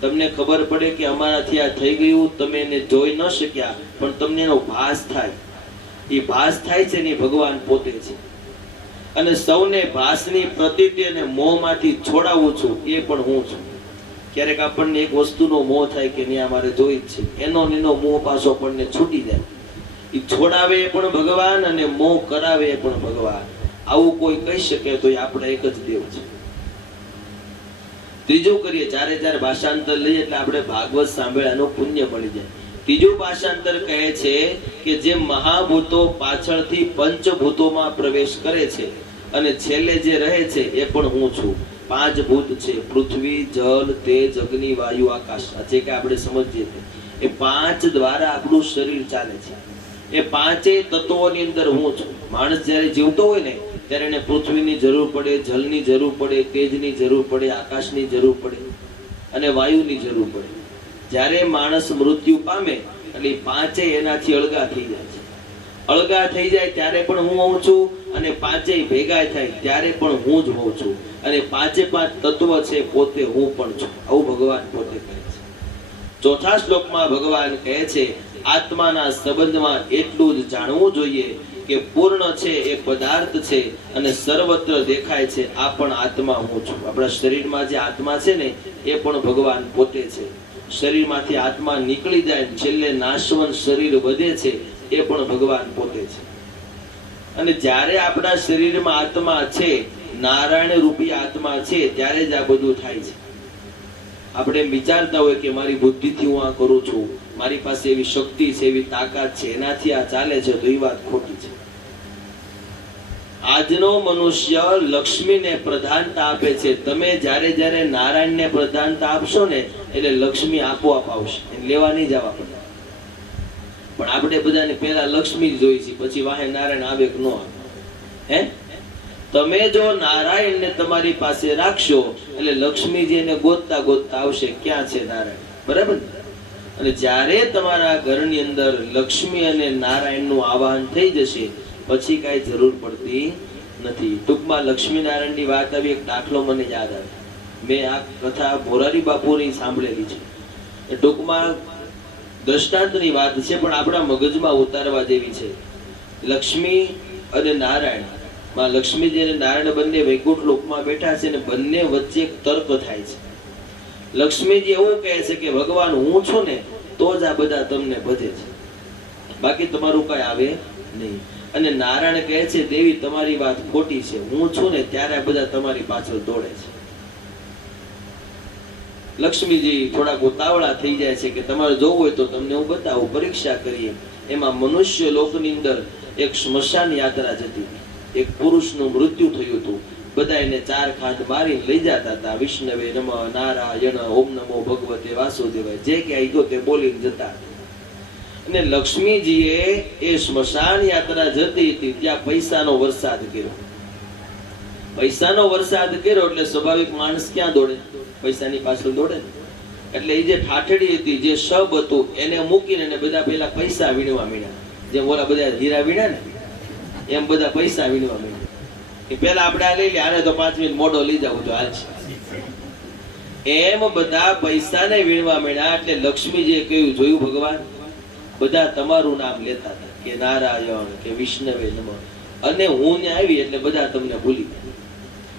તમને ખબર પડે કે અમારાથી આ થઈ ગયું, તમે એને જોઈ ન શક્યા, પણ તમને એનો ભાસ થાય. એ ભાસ થાય છે ને ભગવાન પોતે છે. અને સૌને ભાસની પ્રતીતિ અને મોહમાંથી છોડાવું છું, એ પણ હું છું. ક્યારેક આપણને એક વસ્તુનો મોહ થાય કે નહીં અમારે જોઈ જ છે, એનો મોહ પાછો આપણને છૂટી જાય. એ છોડાવે એ પણ ભગવાન અને મોહ કરાવે એ પણ ભગવાન. આવું કોઈ કહી શકે તો એ આપણે એક જ દેવ છે. ત્રીજું કરીએ, ચારે ચાર ભાષાંતર લઈએ એટલે આપણે ભાગવત સાંભળ્યાનું પુણ્ય મળી જાય. ત્રીજું ભાષાંતર કહે છે કે જે મહાભૂતો પાછળથી પંચભૂતોમાં પ્રવેશ કરે છે અને છેલ્લે જે રહે છે એ પણ હું છું. પાંચ ભૂત છે, પૃથ્વી, જલ, તેજ, અગ્નિ, વાયુ, આકાશ. જે કે આપણે સમજીએ એ પાંચ દ્વારા આપણું શરીર ચાલે છે. એ પાંચેય તત્વોની અંદર હું છું. માણસ જ્યારે જીવતો હોય ને ત્યારે એને પૃથ્વીની જરૂર પડે, જલની જરૂર પડે, તેજની જરૂર પડે, આકાશની જરૂર પડે અને વાયુની જરૂર પડે. જ્યારે માણસ મૃત્યુ પામે એટલે પાંચેય એનાથી અળગા થઈ જાય છે. અળગા થઈ જાય ત્યારે પણ હું હોઉં છું અને પાંચેય ભેગા થાય ત્યારે પણ હું જ હોઉં છું. અને પાંચે પાંચ તત્વ છે પોતે હું પણ છું. આવું ભગવાન પોતે કહે છે. ચોથા શ્લોકમાં ભગવાન કહે છે આત્માના સંબંધમાં એટલું જ જાણવું જોઈએ કે પૂર્ણ છે એ પદાર્થ છે અને સર્વત્ર દેખાય છે. આ પણ આત્મા હું છું. આપણા શરીરમાં જે આત્મા છે ને એ પણ ભગવાન પોતે છે. શરીરમાંથી આત્મા નીકળી જાય, છેલ્લે નાશવંત શરીર વધે છે, એ પણ ભગવાન પોતે છે. અને જ્યારે આપણા શરીરમાં આત્મા છે, નારાયણ રૂપી આત્મા છે, ત્યારે જ આ બધું થાય છે. આપણે એમ વિચારતા હોય કે મારી બુદ્ધિથી હું આ કરું છું, મારી પાસે એવી શક્તિ છે, એવી તાકાત છે, એનાથી આ ચાલે છે, તો એ વાત ખોટી છે. આજનો મનુષ્ય લક્ષ્મીને પ્રધાનતા આપે છે. તમે જ્યારે જ્યારે નારાયણને પ્રધાનતા આપશો ને એટલે લક્ષ્મી આપોઆપ આવશે, લેવા નહીં જવા પડે. પણ આપણે બધાને પહેલા લક્ષ્મી જ જોઈ છે, પછી વાહે નારાયણ આવે કે ન આવે. હે, તમે જો નારાયણને તમારી પાસે રાખશો એટલે લક્ષ્મીજી એને ગોતતા ગોતતા આવશે, ક્યાં છે નારાયણ, બરાબર ને? અને જ્યારે તમારા ઘરની અંદર લક્ષ્મી અને નારાયણનું આવાહન થઈ જશે પછી કઈ જરૂર પડતી નથી. ટૂંકમાં લક્ષ્મી નારાયણની વાત આવી, એક દાખલો મને યાદ આવે. મેં આ કથા મોરારી બાપુની સાંભળેલી છે. ટૂંકમાં દ્રષ્ટાંતની વાત છે પણ આપણા મગજમાં ઉતારવા જેવી છે. લક્ષ્મી અને નારાયણ, માં લક્ષ્મીજી અને નારાયણ બંને વૈકુંઠ લોકમાં બેઠા છે અને બંને વચ્ચે એક તર્ક થાય છે. લક્ષ્મીજી એવું કહે છે કે ભગવાન હું છું ને તો જ આ બધા તમને ભજે છે, બાકી તમારું કઈ આવે નહીં. અને નારાયણ કહે છે દેવી તમારી વાત ખોટી છે, હું છું ને ત્યારે આ બધા તમારી પાછળ દોડે છે. લક્ષ્મીજી થોડાક ઉતાવળા થઈ જાય છે કે તમારે જોવું હોય તો તમને હું બતાવું, પરીક્ષા કરીએ. એમાં મનુષ્ય લોકની અંદર એક સ્મશાન યાત્રા જતી હતી. એક પુરુષનું મૃત્યુ થયું હતું. બધા એને ચાર ખાંડ મારી લઈ જતા હતા. વિષ્ણવે નમઃ, નારાયણ, ઓમ નમો ભગવતે વાસુદેવાય, જે ક્યાંય ગયો તે બોલીને જતા. અને લક્ષ્મીજીએ એ સ્મશાન યાત્રા જતી હતી ત્યાં પૈસાનો વરસાદ કર્યો. પૈસાનો વરસાદ કર્યો એટલે સ્વાભાવિક માણસ ક્યાં દોડે? પૈસાની પાછળ દોડે. એટલે એ જે ઠાઠડી હતી, જે શબ હતું, એને મૂકીને બધા પેલા પૈસા વીણવા માંડ્યા. જેમ ઓલા બધા હીરા વીણ્યા ને એમ બધા પૈસા વીણવા માંડ્યા. કે પેલા આપણે આ લઈ લે, આને તો 5 મિનિટ મોઢો લઈ જાવ તો હાલ છે. એમ બધા પૈસાને વીણવા માંડ્યા. એટલે લક્ષ્મીજીએ કહ્યું, જોયું ભગવાન, બધા તમારું નામ લેતા હતા કે નારાયણ કે વિષ્ણવે નમઃ, અને હું ને આવી એટલે બધા તમને ભૂલી ગયા.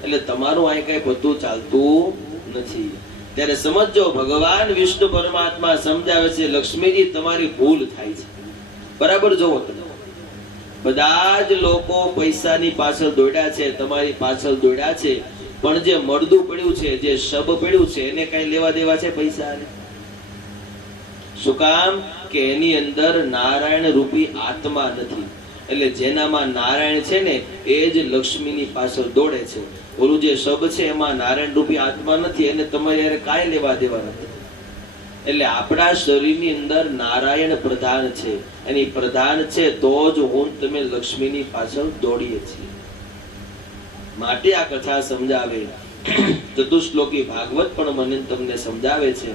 એટલે તમારું અહીં કઈ બધું ચાલતું નથી. ત્યારે સમજો, ભગવાન વિષ્ણુ પરમાત્મા સમજાવે છે લક્ષ્મીજી તમારી ભૂલ થાય છે. બરાબર જોવો તમે, બધા જ લોકો પૈસાની પાછળ દોડ્યા છે, તમારી પાછળ દોડ્યા છે, પણ જે મળદું પડ્યું છે, જે શબ પડ્યું છે, એને કઈ લેવા દેવા છે પૈસા? શું કામ? કે એની અંદર નારાયણ રૂપી આત્મા નથી. એટલે જેનામાં નારાયણ છે ને એ જ લક્ષ્મીની પાછળ દોડે છે. ઓલું જે શબ છે એમાં નારાયણ રૂપી આત્મા નથી, એને તમારે યાર કાંઈ લેવા દેવા નથી. એટલે આપણા શરીરની અંદર નારાયણ પ્રધાન છે, એની પ્રધાન છે તો જ હું તમે લક્ષ્મીની પાછળ દોડીએ છીએ. માટે આ કથા સમજાવે ચતુશ્લોકી ભાગવત પણ મને તમને સમજાવે છે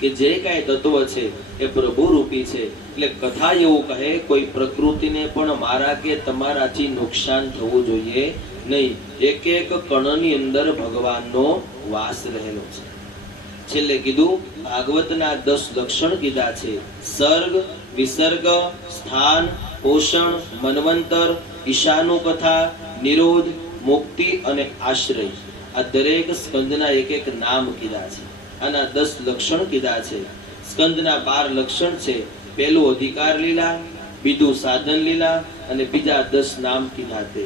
કે જે કાંઈ તત્વ છે એ પ્રભુ રૂપી છે. એટલે કથા એવું કહે કોઈ પ્રકૃતિને પણ મારા કે તમારાથી નુકસાન થવું જોઈએ નહીં. એક એક કણની અંદર ભગવાનનો વાસ રહેલો છે. છેલ્લે કીધું ભાગવતના 10 લક્ષણ કીધા છે. સર્ગ, વિસર્ગ, સ્થાન, પોષણ, મન્વંતર, ઈશાનું કથા, નિરોધ, મુક્તિ અને આશ્રય. આ દરેક સ્કંદના એક એક નામ કીધા છે. આના 10 લક્ષણ કીધા છે. સ્કંદના 12 લક્ષણ છે. પહેલું અધિકાર લીલા, બીજું સાધન લીલા અને બીજા 10 નામ કીધા તે.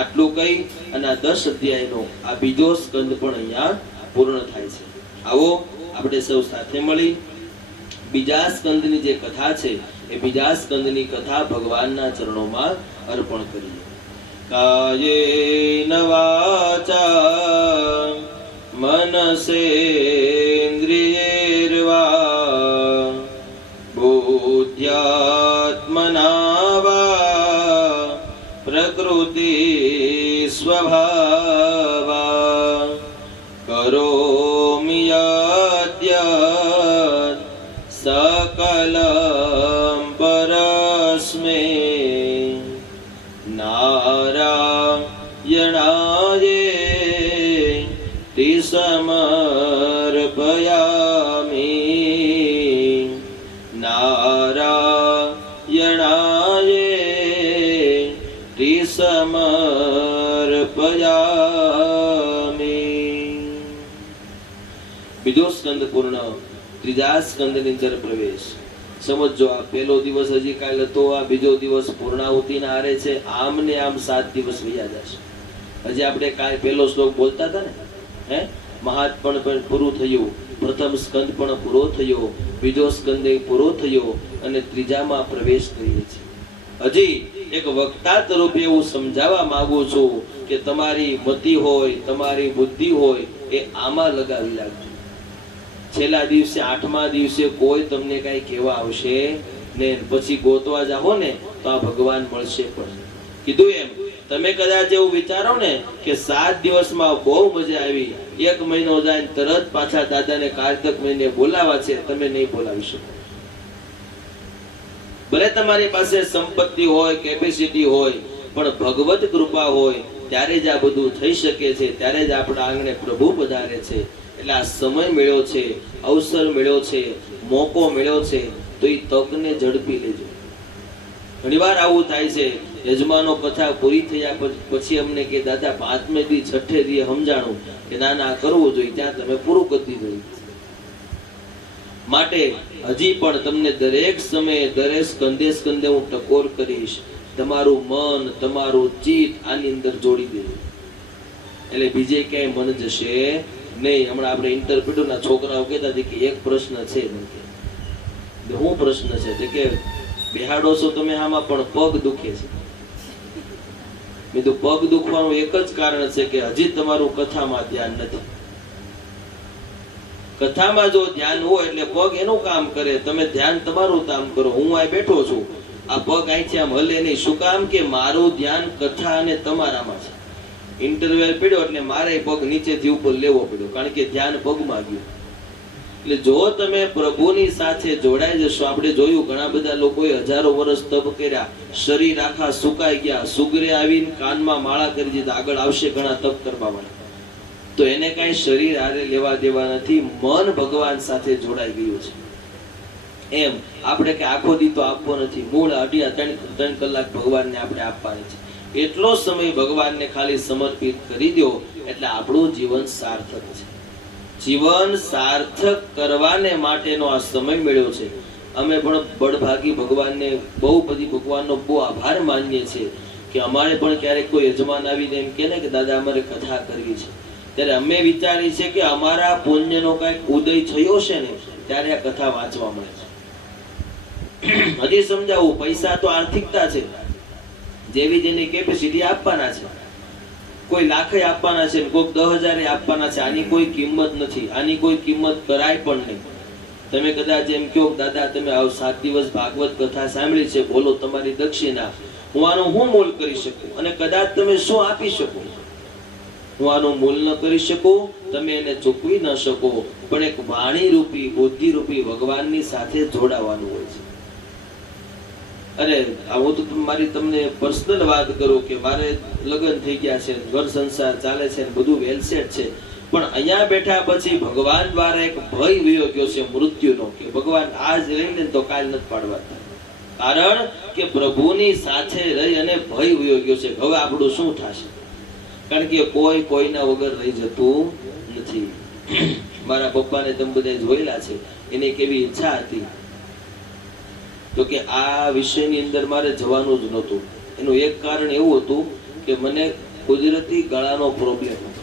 આટલું કહી અને આ 10 અધ્યાયનો આ બીજો સ્કંદ પણ અહીંયા પૂર્ણ થાય છે. આવો આપણે સૌ સાથે મળી બીજા સ્કંદની જે કથા છે એ બીજા સ્કંદની કથા ભગવાનના ચરણોમાં અર્પણ કરીએ. કાયેન વાચા મનસેન્દ્રિયૈર્વા બુદ્ધ્યાત્મના વા પ્રકૃતિ સ્વભાવા કરોમિ યદ્યત સકલં પરસ્મે નારાયણાયેતિ સમર્પયામિ. નારાયણાયેતિ સમર્પયામિ. બીજો સ્કંદ પૂર્ણ. ત્રીજા સ્કંદની અંદર પ્રવેશ. સમજો, આ પહેલો દિવસ હજી કાલ હતો, આ બીજો દિવસ પૂર્ણાહુતિના આરે છે. આમ ને આમ 7 દિવસ વયા જશે. હજી આપણે કાલ પહેલો શ્લોક બોલતા હતા ને, મહાત્મણ પણ પૂરું થયું, પ્રથમ સ્કંદ પણ પૂરો થયો, બીજો સ્કંદ પૂરો થયો અને ત્રીજામાં પ્રવેશ કરીએ છીએ. હજી એક વક્તા તરીકે એવું સમજાવવા માંગુ છું કે તમારી મતિ હોય, તમારી બુદ્ધિ હોય એ આમાં લગાવી લાગજો. છેલ્લા દિવસે 8મા દિવસે કોઈ તમને કઈ કહેવા આવશે ને, પછી ગોતવા જાઓ ને તો આ ભગવાન મળશે. પણ કીધું એમ તમે કદાચ એવું વિચારો ને કે 7 દિવસમાં બહુ મજા આવી, 1 મહિનો જાય તરત પાછા દાદાને કાર્તક મહિને બોલાવા છે, તમે નહીં બોલાવી શકો. ભલે તમારી પાસે સંપત્તિ હોય, કેપેસિટી હોય, પણ ભગવત કૃપા હોય ત્યારે જ આ બધું થઈ શકે છે. ત્યારે જ આપણા આંગણે પ્રભુ પધારે છે. એટલે આ સમય મળ્યો છે, અવસર મળ્યો છે, મોકો મળ્યો છે, તો એ તકને ઝડપી લેજો. ઘણીવાર આવું થાય છે, યજમાનો કથા પૂરી થયા પછી અમને કે દાદા 5મે દી 6ઠે દી સમજાણું કે ના ના કરવું જોઈએ, ત્યાં તમે પૂરું કરી દીધું. માટે હજી પણ તમને દરેક સમયે દરેક સ્કંદે સ્કંદે હું ટકોર કરીશ. તમારું મન, તમારું ચિત્ત આની અંદર જોડી દેજો. એટલે બીજે ક્યાંય મન જશે નહીં. હમણાં આપણે ઇન્ટરપ્રિટરના છોકરાઓ કહેતા કે એક પ્રશ્ન છે. શું પ્રશ્ન છે? કે બેહાડો છો તમે આમાં પણ પગ દુખે છે. મેં તો પગ દુખવાનું એક જ કારણ છે કે હજી તમારું કથામાં ધ્યાન નથી. કથામાં જો ધ્યાન હોય એટલે પગ એનું કામ કરે, તમે ધ્યાન તમારું કામ કરો. હું અહીં બેઠો છું, આ પગ અહીંથી આમ હલે નહીં. શું કામ? કે મારું ધ્યાન કથા અને તમારામાં છે. ઇન્ટરવેલ પડ્યો એટલે મારે પગ નીચેથી ઉપર લેવો પડ્યો, કારણ કે ધ્યાન પગમાં ગયું. એટલે જો તમે પ્રભુની સાથે જોડાઈ જશો, આપણે જોયું ઘણા બધા લોકોએ હજારો વર્ષ તપ કર્યા, શરીર આખા સુકાઈ ગયા, સુગરે આવીને કાનમાં માળા કરી દીધા. આગળ આવશે ઘણા તપ કરવા વાળા, તો એને કઈ શરીર હારે લેવા દેવા નથી. મન ભગવાન સાથે જોડાઈ ગયું છે. એમ આપણે કે આખો દી તો આપવો નથી, મૂળ 3 કલાક ભગવાનને આપણે આપવાની છે. એટલો સમય ભગવાનને ખાલી સમર્પિત કરી દો એટલે આપણું જીવન સાર્થક છે. જીવન સાર્થક કરવાને માટેનો આ સમય મળ્યો છે. અમે પણ બળભાગી ભગવાનને બહુ બધી ભગવાનનો બહુ આભાર માનીએ છીએ કે અમારે પણ ક્યારેક કોઈ યજમાન આવીને એમ કહે ને કે દાદા અમારે કથા કરવી છે, ત્યારે અમે વિચારીએ છીએ કે અમારા પુણ્યનો કઈક ઉદય થયો છે ને ત્યારે આ કથા વાંચવા મળે છે. હજી સમજાવું, પૈસા તો આર્થિકતા છે, જેવી જેની કેપેસિટી આપવાના છે. કોઈ લાખે આપવાના છે, કોઈ 10,000 આપવાના છે. આની કોઈ કિંમત નથી, આની કોઈ કિંમત કરાય પણ નહીં. તમે કદાચ એમ કહો દાદા તમે 7 દિવસ ભાગવત કથા સાંભળી છે, બોલો તમારી દક્ષિણા, હું આનો હું મોલ કરી શકું? અને કદાચ તમે શું આપી શકો? હું આનું મૂલ ન કરી શકું, તમે એને ચૂકવી ન શકો, પણ એક વાણી રૂપી બુદ્ધિ રૂપી ભગવાનની સાથે જોડાવાનું હોય છે. અરે હું તો મારી તમને પર્સનલ વાત કરું કે મારે લગ્ન થઈ ગયા છે, ઘર સંસાર ચાલે છે, બધું વેલસેટ છે, પણ અહીંયા બેઠા પછી ભગવાન દ્વારા એક ભય વયો ગયો છે મૃત્યુનો, કે ભગવાન આજ રહીને તો કાલ નથી પાડવા. કારણ કે પ્રભુની સાથે રહી અને ભય વયો ગયો છે. હવે આપણું શું થશે? કારણ કે કોઈ કોઈના વગર રહી જતું નથી. મારા પપ્પાને તમે બધા જોયેલા છે, એની કેવી ઈચ્છા હતી તો કે આ વિષયની અંદર મારે જવાનું જ નહોતું. એનું એક કારણ એવું હતું કે મને કુદરતી ગળાનો પ્રોબ્લેમ હતો.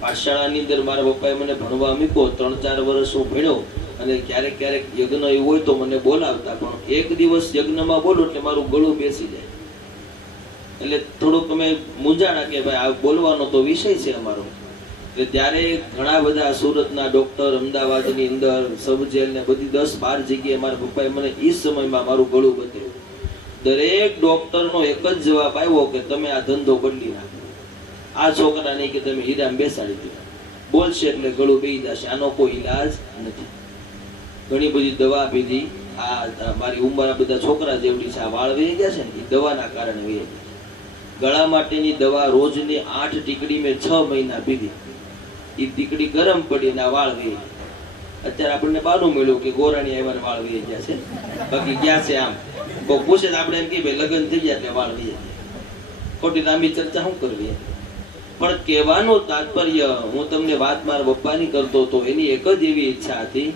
પાઠશાળાની અંદર મારા પપ્પાએ મને ભણવા મૂક્યો, 3-4 વર્ષ હું ભણ્યો, અને ક્યારેક ક્યારેક યજ્ઞ એવું હોય તો મને બોલાવતા, પણ એક દિવસ યજ્ઞમાં બોલો એટલે મારું ગળું બેસી જાય. એટલે થોડુંક અમે મૂંઝાણા કે ભાઈ આ બોલવાનો તો વિષય છે અમારો. એટલે ત્યારે ઘણા બધા સુરતના ડોક્ટર, અમદાવાદની અંદર સબ જેલ ને બધી 10-12 જગ્યાએ મારા પપ્પાએ મને એ સમયમાં મારું ગળું બતાવ્યું. દરેક ડોક્ટરનો એક જ જવાબ આવ્યો કે તમે આ ધંધો બદલી નાખો, આ છોકરાને કે તમે હીરામ બેસાડી દો, બોલશે એટલે ગળું બેસી જશે, આનો કોઈ ઈલાજ નથી. ઘણી બધી દવા પીધી. આ મારી ઉંમર આ બધા છોકરા જેવડી છે, આ વાળ વહી ગયા છે ને એ દવાના કારણે વહી ગયા. ગળા માટેની દવા રોજની 8 ટીકડી મેં 6 મહિના પીધી. એ ટીકડી ગરમ પડી ને વાળ વહી. અત્યારે આપણને બાનું મળ્યું કે ગોરાણી આવ્યા વાળ વહી ગયા છે, બાકી ગયા છે આમ. કોઈ પૂછે આપણે એમ કે ભાઈ લગ્ન થઈ ગયા એટલે વાળ વહી ગયા. ખોટી લાંબી ચર્ચા શું કરવી? પણ કહેવાનું તાત્પર્ય, હું તમને વાત મારા પપ્પાની કરતો હતો, એની એક જ એવી ઈચ્છા હતી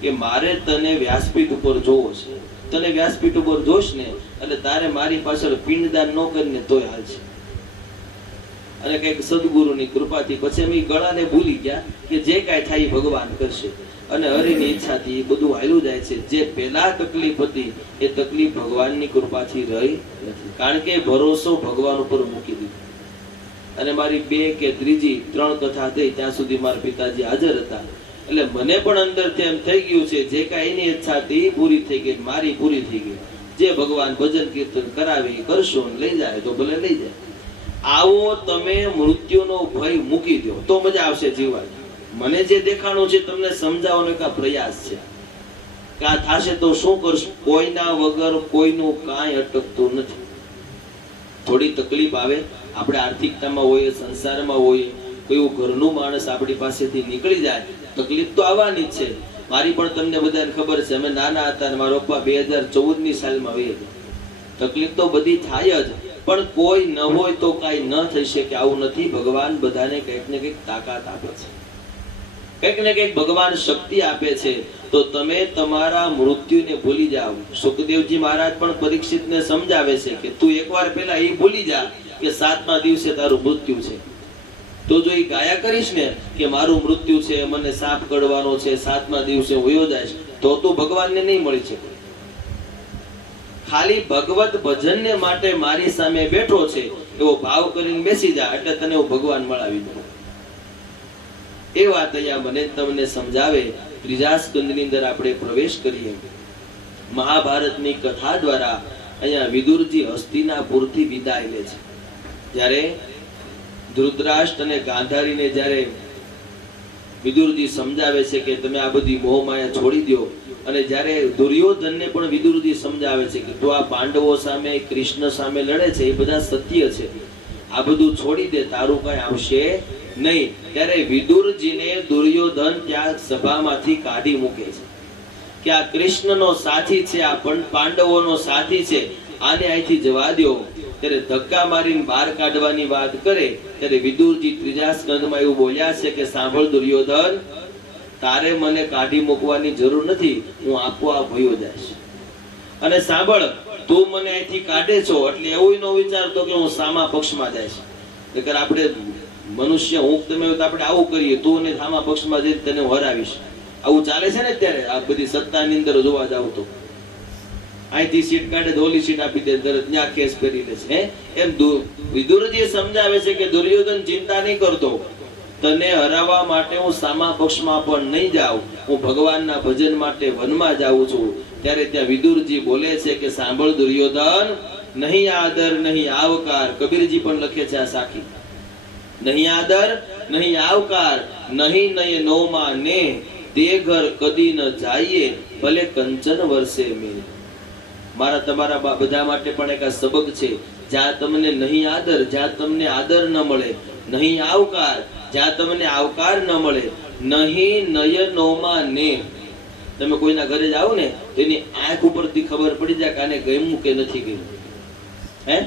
કે મારે તને વ્યાસપીઠ ઉપર જોવો છે. તને વ્યાસપીઠ ઉપર જોશ ને એટલે તારે મારી પાછળ પિંડદાન ન કરીને તોય હાલ છે. અને કઈક સદગુરુની કૃપાથી પછી અમે ગળાને ભૂલી ગયા કે જે કાંઈ થાય ભગવાન કરશે, અને હરિની ઈચ્છાથી એ બધું હાલ્યું જાય છે. જે પહેલા તકલીફ હતી એ તકલીફ ભગવાનની કૃપાથી રહી નથી, કારણ કે ભરોસો ભગવાન ઉપર મૂકી દીધો. અને મારી 2 કે 3 કથા થઈ ત્યાં સુધી મારા પિતાજી હાજર હતા. એટલે મને પણ અંદરથી એમ થઈ ગયું છે જે કાંઈ એની ઈચ્છા હતી પૂરી થઈ ગઈ, મારી પૂરી થઈ ગઈ. જે ભગવાન ભજન કીર્તન કરાવી કરશો લઈ જાય તો ભલે લઈ જાય. આવો તમે મૃત્યુનો ભય મૂકી દો તો મજા આવશે જીવવાની. મને જે દેખાણું છે તમને સમજાવવાનો એક પ્રયાસ છે કે આ થશે તો શું કરશું. કોઈના વગર કોઈનું કાંઈ અટકતું નથી. થોડી તકલીફ આવે, આપણે આર્થિકતામાં હોઈએ, સંસારમાં હોઈએ, કોઈ ઘરનું માણસ આપણી પાસેથી નીકળી જાય, તકલીફ તો આવવાની જ છે. મારી પણ તમને બધાને ખબર છે, અમે નાના હતા અને મારા પપ્પા 2014ની સાલમાં વહી ગયા. તકલીફ તો બધી થાય જ, પણ કોઈ ન હોય તો કાંઈ ન થઈ શકે આવું નથી. ભગવાન બધાને કંઈક ને કંઈક તાકાત આપે છે, કંઈક ને કંઈક ભગવાન શક્તિ આપે છે. તો તમે તમારા મૃત્યુને ભૂલી જાઓ. સુખદેવજી મહારાજ પણ પરીક્ષિતને સમજાવે છે કે તું એકવાર પહેલા એ ભૂલી જા કે 7મા દિવસે તારું મૃત્યુ છે. તો જો એ ગાયા કરીશ ને કે મારું મૃત્યુ છે, મને સાપ કડવાનો છે, 7મા દિવસે વયો જાય, તો તું ભગવાનને નહીં મળી શકે. ખાલી ભગવત ભજનને માટે મારી સામે બેઠો છે એવો ભાવ કરીને બેસી જા એટલે તને હું ભગવાન મળાવી દઉં. એ વાત અહીંયા મને તમને સમજાવે. 3જા સ્કંદની અંદર આપણે પ્રવેશ કરીએ. મહાભારતની કથા દ્વારા અહીંયા વિદુરજી હસ્તિનાપુરથી વિદાય લે છે. જ્યારે ધૃતરાષ્ટ્ર અને ગાંધારીને જ્યારે વિદુરજી સમજાવે છે કે તમે આ બધી મોહમાયા છોડી દો, અને જ્યારે દુર્યોધનને પણ વિદુરજી સમજાવે છે કે તું આ પાંડવો સામે, કૃષ્ણ સામે લડે છે એ બધા સત્ય છે, આ બધું છોડી દે, તારું કઈ આવશે નહીં. ત્યારે વિદુરજીને દુર્યોધન ત્યાં સભામાંથી કાઢી મૂકે છે કે આ કૃષ્ણનો સાથી છે, આ પાંડવોનો સાથી છે, આને અહીંથી જવા દો. ત્યારે ધક્કા મારીને બહાર કાઢવાની વાત કરે ત્યારે વિદુરજી 3જા સ્કંદમાં એવું બોલ્યા છે કે સાંભળ દુર્યોધન, તારે મને કાઢી મૂકવાની જરૂર નથી, હું આપોઆપ ભયો જઈશ. અને સાંભળ, તું મને અહીંથી કાઢે છો એટલે એવું ન વિચારતો કે હું સામા પક્ષમાં જઈશ. નકર આપણે મનુષ્ય હું તમે આપણે આવું કરીએ, તું ને સામા પક્ષમાં જઈ તને હરાવીશ, આવું ચાલે છે ને અત્યારે આ બધી સત્તાની અંદર જોવા જાવ તો. અહીંથી સીટ કાઢે તો ઓલી સીટ આપી દે, તરત ત્યાં કેસ કરી લે છે. એમ વિદુરજી સમજાવે છે કે દુર્યોધન ચિંતા નહીં કરતો, તને હરાવવા માટે હું સામા પક્ષમાં પણ નહીં જાઉં, હું ભગવાનના ભજન માટે વનમાં જાઉં છું. ત્યારે ત્યાં વિદુરજી બોલે છે કે સાંભળ દુર્યોધન, નહીં આદર નહીં આવકાર. કબીરજી પણ લખે છે આ સાખી નહીં આદર નહીં આવકાર નહીં નયનોમાં ને તે ઘર કદી ન જાઈએ ભલે કંચન વર્ષે મેં. મારા તમારા બધા માટે પણ એક આ સબક છે. જ્યાં તમને નહીં આદર, જ્યાં તમને આદર ન મળે, નહીં આવકાર, જ્યાં તમને આવકાર ન મળે, નહીં નયનોમાં ને. તમે કોઈના ઘરે જાઓ ને તો એની આંખ ઉપરથી ખબર પડી જાય કે આને ગમ્યું કે નથી ગમ્યું. હે,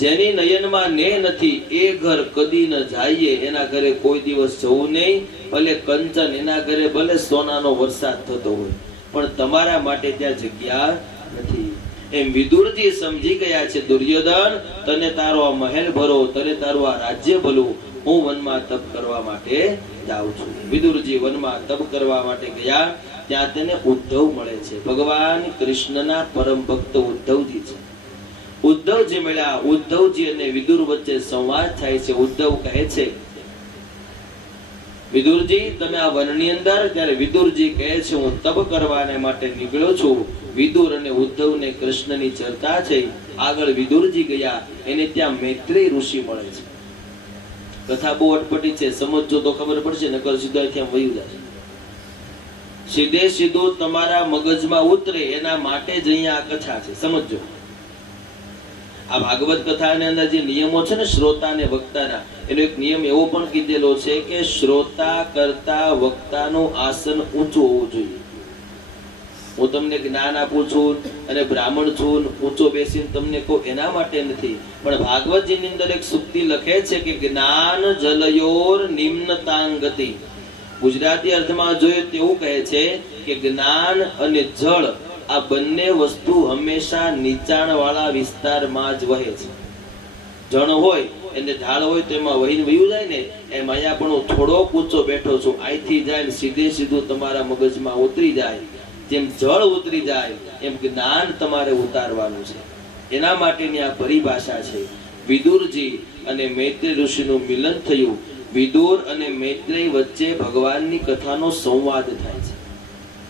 જેની નયનમાં ને નથી એ ઘર કદી ન જાઈએ, એના ઘરે કોઈ દિવસ જવું નહીં. ભલે કંચન, એના ઘરે ભલે સોનાનો વરસાદ થતો હોય, પણ તમારા માટે ત્યાં જગ્યા નથી. એમ વિદુરજી સમજી ગયા છે, દુર્યોધન તને તારો આ મહેલ ભરો, તને તારું આ રાજ્ય ભલું, હું વનમાં તપ કરવા માટે જાઉં છું. વિદુરજી વનમાં તપ કરવા માટે ગયા. ત્યાં તેને ઉદ્ધવ મળે છે. ભગવાન કૃષ્ણના પરમ ભક્ત ઉદ્ધવજી છે. ઉદ્ધવજી મળ્યા. ઉદ્ધવજી અને વિદુર વચ્ચે સંવાદ થાય છે. ઉદ્ધવ કહે છે, વિદુરજી તમે આ વનની અંદર. ત્યારે વિદુરજી કહે છે, હું તપ કરવાને માટે નીકળ્યો છું. વિદુર અને ઉદ્ધવને કૃષ્ણની ચર્ચા છે. આગળ વિદુરજી ગયા, એને ત્યાં મૈત્રેય ઋષિ મળે છે. કથા બહુ અટપટી છે, સમજજો તો ખબર પડશે, નકર સીધો અહીંથી વયું જશે. સીધે સીધું તમારા મગજમાં ઉતરે એના માટે જ અહીંયા આ કથા છે, સમજજો. આ ભાગવત કથાની અંદર જે નિયમો છે ને શ્રોતા અને વક્તાના, એનો એક નિયમ એવો પણ કીધેલો છે કે શ્રોતા કરતા વક્તાનું આસન ઊંચું હોવું જોઈએ. હું તમને જ્ઞાન આપું છું અને બ્રાહ્મણ છું, ઊંચો બેસીને તમને કહું એના માટે નથી. પણ ભાગવતજીની અંદર એક સુક્તિ લખે છે કે જ્ઞાન જલયોર નિમ્નતાંગતિ. ગુજરાતી અર્થમાં જોઈએ તેવું કહે છે કે જ્ઞાન અને જળ આ બંને વસ્તુ હંમેશા નીચાણ વાળા વિસ્તારમાં જ વહે છે. જળ હોય એને ઢાળ હોય તો એમાં વહીને વયું જાય ને, એમ અહીંયા પણ હું થોડોક ઊંચો બેઠો છું, અહીંથી જાય ને સીધે સીધું તમારા મગજમાં ઉતરી જાય. જેમ જળ ઉતરી જાય એમ જ્ઞાન તમારે ઉતારવાનું છે. એના માટેની આ પરિભાષા છે. વિદુરજી અને મૈત્રેય ઋષિનું મિલન થયું. વિદુર અને મૈત્રેય વચ્ચે ભગવાનની કથાનો સંવાદ થાય છે.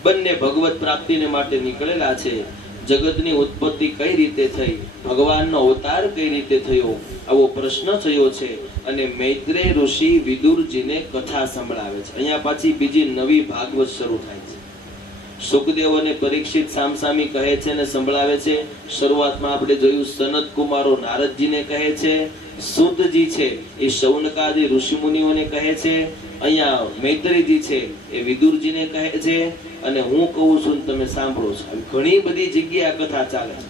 બંને ભગવત પ્રાપ્તિને માટે નીકળેલા છે. જગતની ઉત્પત્તિ કઈ રીતે થઈ, ભગવાનનો અવતાર કઈ રીતે થયો, આવો પ્રશ્ન થયો છે. અને મૈત્રેય ઋષિ વિદુરજીને કથા સંભળાવે છે. અહીંયા પાછી બીજી નવી ભાગવત શરૂ થાય છે. સુખદેવ અને પરીક્ષિત સામસામી કહે છે અને સંભળાવે છે. શરૂઆતમાં આપણે જોયું સનત કુમારો નારદજીને કહે છે, સુતજી છે એ શૌનકાદી ઋષિમુનિઓને કહે છે, અહીંયા મૈત્રેયજી છે એ વિદુરજીને કહે છે, અને હું કહું છું તમે સાંભળો છો. ઘણી બધી જગ્યાએ આ કથા ચાલે છે.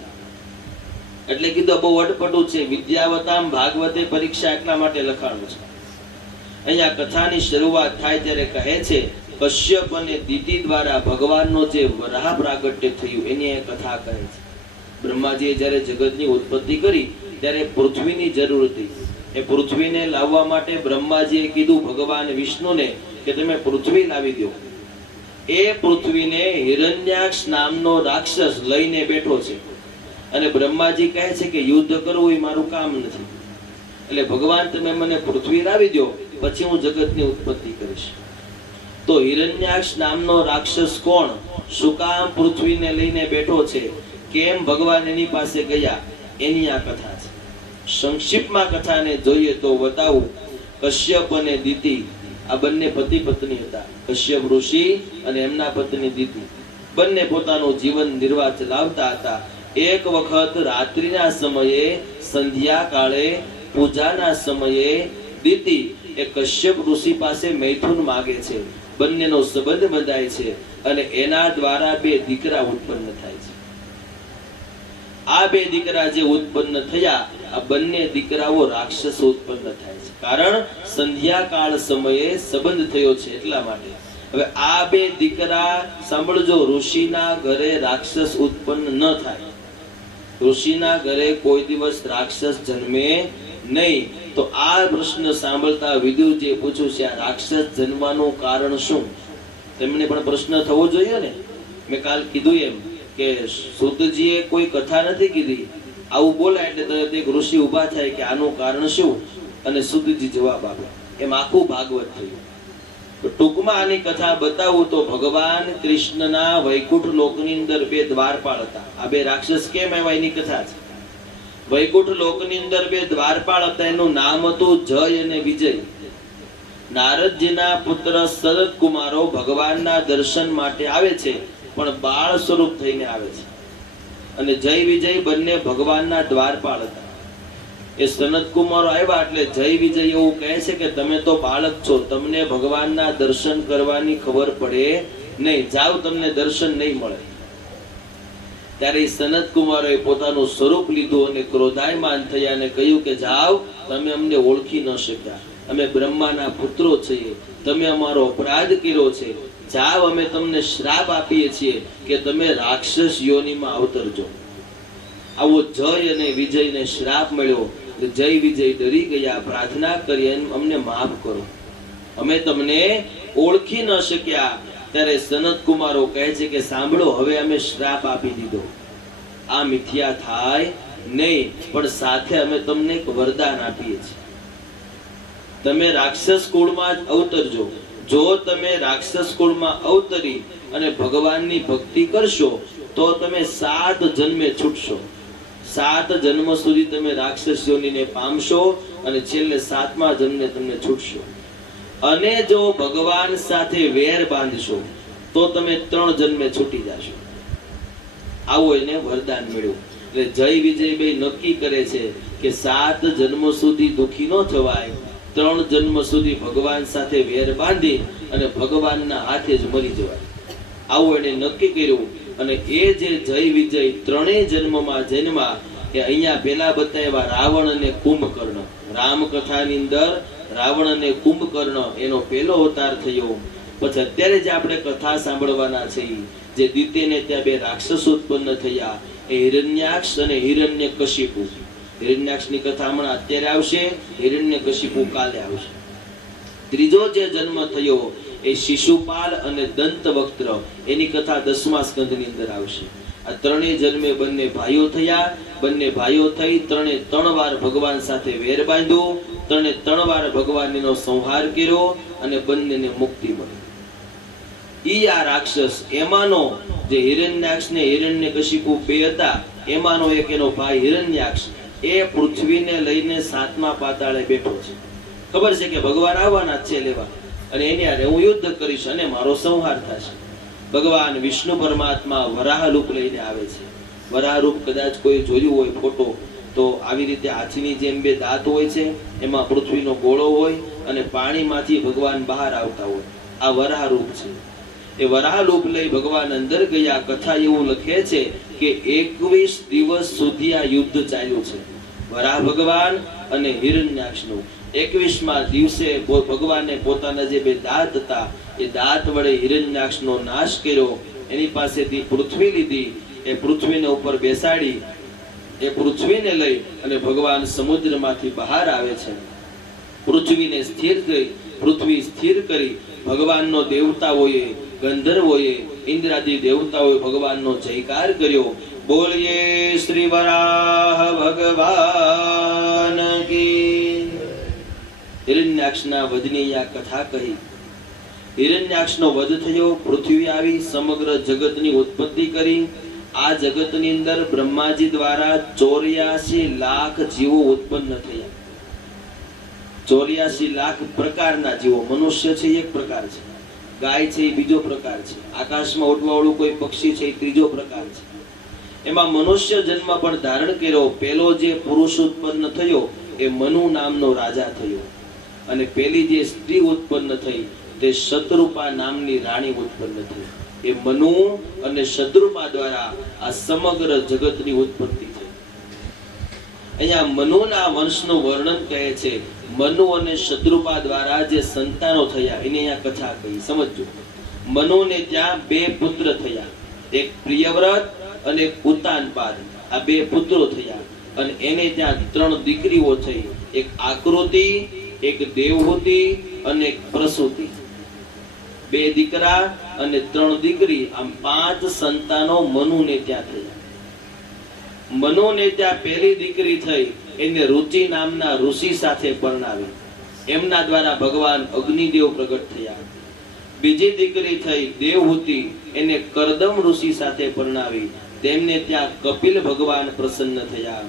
એટલે કીધું બહુ અટપટું છે. વિદ્યાવતામ ભાગવતે પરીક્ષા એટલા માટે લખાણું છે. અહીંયા કથાની શરૂઆત થાય ત્યારે કહે છે, કશ્યપ અને દિતિ દ્વારા ભગવાનનો જે વરાહ પ્રાગટ્ય થયું એની એ કથા કહે છે. બ્રહ્માજીએ જ્યારે જગતની ઉત્પત્તિ કરી ત્યારે પૃથ્વીની જરૂર હતી. એ પૃથ્વીને લાવવા માટે બ્રહ્માજીએ કીધું ભગવાન વિષ્ણુને કે તમે પૃથ્વી લાવી દો. એ પૃથ્વીને હિરણ્યાક્ષ નામનો રાક્ષસ લઈને બેઠો છે. અને બ્રહ્માજી કહે છે કે યુદ્ધ કરવું એ મારું કામ નથી. એટલે ભગવાન તમે મને પૃથ્વી લાવી દો, પછી હું જગતની ઉત્પત્તિ કરીશ. તો હિરણ્યાક્ષ નામનો રાક્ષસ કોણ, શું કામ પૃથ્વીને લઈને બેઠો છે, કેમ ભગવાન એની પાસે ગયા, એની આ કથા છે. સંક્ષિપ્તમાં કથાને જોઈએ તો બતાવું. કશ્યપ અને દિતિ આ બંને પતિ પત્ની હતા. કશ્યપ ઋષિ અને એમના પત્ની દિતિ બંને પોતાનું જીવન નિર્વાહ ચલાવતા હતા. એક વખત રાત્રિના સમયે, સંધ્યા કાળે, પૂજાના સમયે દિતિ એ કશ્યપ ઋષિ પાસે મૈથુન માગે છે. બંનેનો સંબંધ બંધાય છે અને એના દ્વારા બે દીકરા ઉત્પન્ન થાય છે. આ બે દીકરા જે ઉત્પન્ન થયા, આ બંને દીકરાઓ રાક્ષસો ઉત્પન્ન થાય છે. કારણ સંધ્યાકાળ સમયે સંબંધ થયો છે એટલા માટે. હવે આ બે દીકરા સાંભળજો, ઋષિના ઘરે રાક્ષસ ઉત્પન્ન ન થાય, ઋષિના ઘરે કોઈ દિવસ રાક્ષસ જન્મે નહીં. તો આ પ્રશ્ન સાંભળતા વિદુરજીએ પૂછ્યું છે આ રાક્ષસ જન્મવાનું કારણ શું? તેમને પણ પ્રશ્ન થવો જોઈએ ને. મેં કાલ કીધું એમ કે સુતજીએ કોઈ કથા નથી કીધી, આવું બોલાય એટલે તરત એક ઋષિ ઊભા થાય કે આનું કારણ શું, અને સુતજી જવાબ આપે. એમ આખું ભાગવત થયું. ટૂંકમાં આની કથા બતાવું તો ભગવાન કૃષ્ણના વૈકુંઠ લોકની અંદર બે દ્વારપાળ હતા. આ બે રાક્ષસ કેમ આવ્યા એની કથા છે. વૈકુંઠ લોકની અંદર બે દ્વારપાળ હતા, એનું નામ હતું જય અને વિજય. નારદજીના પુત્ર સનત કુમારો ભગવાનના દર્શન માટે આવે છે, પણ બાળ સ્વરૂપ થઈને આવે છે. અને જય વિજય બંને ભગવાનના દ્વારપાળ હતા. એ સનત કુમારો આવ્યા એટલે જય વિજય એવું કહે છે કે તમે તો બાળક છો, તમને ભગવાનના દર્શન કરવાની ખબર પડે નહીં, જાઓ તમને દર્શન નહીં મળે. ત્યારે સનત કુમારોએ પોતાનું સ્વરૂપ લીધું અને ક્રોધાયમાન થયા અને કહ્યું કે જાઓ, તમે અમને ઓળખી ન શક્યા, અમે બ્રહ્માના પુત્રો છીએ, તમે અમારો અપરાધ કર્યો છે, જાઓ અમે તમને શ્રાપ આપીએ છીએ કે તમે રાક્ષસ યોનિમાં અવતરજો. આવો જય અને વિજયને શ્રાપ મળ્યો. જય વિજય ડરી ગયા, પ્રાર્થના કરી અમને માફ કરો, અમે તમને ઓળખી ન શક્યા. ત્યારે સનત કુમારો કહે છે કે સાંભળો, હવે અમે શ્રાપ આપી દીધો, આ મિથ્યા થાય નહીં, પણ સાથે અમે તમને એક વરદાન આપીએ છીએ, તમે રાક્ષસ કુળમાં જ અવતરજો. જો તમે રાક્ષસ કુળમાં અવતરી અને ભગવાનની ભક્તિ કરશો તો તમે 7 જન્મે છૂટશો. 7 જન્મ સુધી તમે રાક્ષસ યોનિને પામશો અને છેલ્લે 7મા જન્મે તમને છૂટશો. અને જો ભગવાન સાથે વેર બાંધશો તો તમે 3 જન્મે છૂટી જશો. આવો એને વરદાન મળ્યું. એટલે જય વિજય બે નક્કી કરે છે કે 7 જન્મ સુધી દુખી ન થવાય, 3 જન્મ સુધી ભગવાન સાથે વેર બાંધી અને ભગવાનના હાથે જ મરી જવાય. આવું એને નક્કી કર્યું. અને એ જે જય વિજય 3 જન્મમાં જન્મા, એ અહીંયા પેલા બતાવ્યા રાવણ અને કુંભકર્ણ. રામકથાની અંદર રાવણ અને કુંભકર્ણ એનો પહેલો અવતાર થયો. પછી અત્યારે જે આપણે કથા સાંભળવાના છે, જે દીતેને ત્યાં 2 રાક્ષસો ઉત્પન્ન થયા, એ હિરણ્યાક્ષ અને હિરણ્યકશિપુ. હિરણ્યાક્ષની કથા હમણાં અત્યારે આવશે, હિરણ્યકશિપુ કાલે આવશે. ત્રીજો જે જન્મ થયો એ શિશુપાલ અને દંતવક્ત્ર, એની કથા 10મા સ્કંધની અંદર આવશે. આ 3 જન્મે બંને ભાઈઓ થયા. બંને ભાઈઓ થઈ 3 વાર ભગવાન સાથે વેર બાંધ્યો, 3 વાર ભગવાનનો સંહાર કર્યો અને બંનેને મુક્તિ મળી. ઈ આ રાક્ષસ, એમાંનો જે હિરણ્યાક્ષ ને હિરણ્યકશિપુ 2 હતા, એમાંનો એક એનો ભાઈ હિરણ્યાક્ષ, એ પૃથ્વીને લઈને 7મા પાતાળે બેઠો છે. ખબર છે કે ભગવાન આવવાના છે લેવા, અને એની હારે હું યુદ્ધ કરીશ અને મારો સંહાર થશે. ભગવાન વિષ્ણુ પરમાત્મા વરાહ રૂપ લઈને આવે છે. વરાહ રૂપ કદાચ કોઈ જોયું હોય ફોટો, તો આવી રીતે હાથીની જેમ 2 દાંત હોય છે, એમાં પૃથ્વીનો ગોળો હોય અને પાણીમાંથી ભગવાન બહાર આવતા હોય. આ વરાહ રૂપ છે. એ વરાહ રૂપ લઈ ભગવાન અંદર ગયા. કથા એવું લખે છે કે 21 દિવસ સુધી આ યુદ્ધ ચાલ્યું છે, વરાહ ભગવાન અને હિરણ્યાક્ષનું. 21મા દિવસે ભગવાને પોતાના જે 2 દાંત હતા, એ દાંત વડે હિરણ્યાક્ષનો નાશ કર્યો. એની પાસેથી પૃથ્વી લીધી, એ પૃથ્વીને ઉપર બેસાડી, એ પૃથ્વીને લઈ અને ભગવાન સમુદ્રમાંથી બહાર આવે છે. પૃથ્વીને સ્થિર કરી, પૃથ્વી સ્થિર કરી ભગવાનનો દેવતાઓએ, ગંધર્વોએ, ઇન્દ્રાદિ દેવતાઓએ ભગવાનનો જયકાર કર્યો. બોલીએ શ્રી વરાહ ભગવાન કી. હિરણ્યાક્ષના વધની આ કથા કહી. હિરણ્યાક્ષનો વધ થયો, પૃથ્વી આવી, સમગ્ર જગતની ઉત્પત્તિ કરી. આ જગતની અંદર બ્રહ્માજી દ્વારા 84 લાખ જીવો ઉત્પન્ન થયા. 84 લાખ પ્રકારના જીવો. મનુષ્ય છે એક પ્રકાર છે, ગાય છે એ બીજો પ્રકાર છે, આકાશમાં ઉડવાવાળું કોઈ પક્ષી છે એ ત્રીજો પ્રકાર છે. એમાં મનુષ્ય જન્મ પણ ધારણ કર્યો. પહેલો જે પુરુષ ઉત્પન્ન થયો એ મનુ નામનો રાજા થયો, અને પેલી જે સ્ત્રી ઉત્પન્ન થઈ તે શત્રુપા નામની રાણી ઉત્પન્ન થઈ. એ મનુ અને શત્રુપા દ્વારા આ સમગ્ર જગતની ઉત્પત્તિ થઈ. અહીંયા મનુના વંશનું વર્ણન કહે છે. મનુ અને શત્રુપા દ્વારા જે સંતાનો થયા એની અહીંયા કથા કહી. સમજો, મનુને ત્યાં 2 પુત્ર થયા, એક પ્રિયવ્રત અને એક ઉતાનપાદ. આ 2 પુત્રો થયા. અને એને ત્યાં 3 દીકરીઓ થઈ, એક આકૃતિ, એક દેવહૂતિ અને એક પ્રસૂતિ. 2 દીકરા અને 3 દીકરી, આમ 5 સંતાનો મનુને ત્યાં થયા. મનુને ત્યાં પહેલી દીકરી થઈ, એને રુચિ નામના ઋષિ સાથે પરણાવી. એમના દ્વારા ભગવાન અગ્નિદેવ પ્રગટ થયા. બીજી દીકરી થઈ દેવહૂતિ, એને કરદમ ઋષિ સાથે પરણાવી. તેમને ત્યાં કપિલ ભગવાન પ્રસન્ન થયા.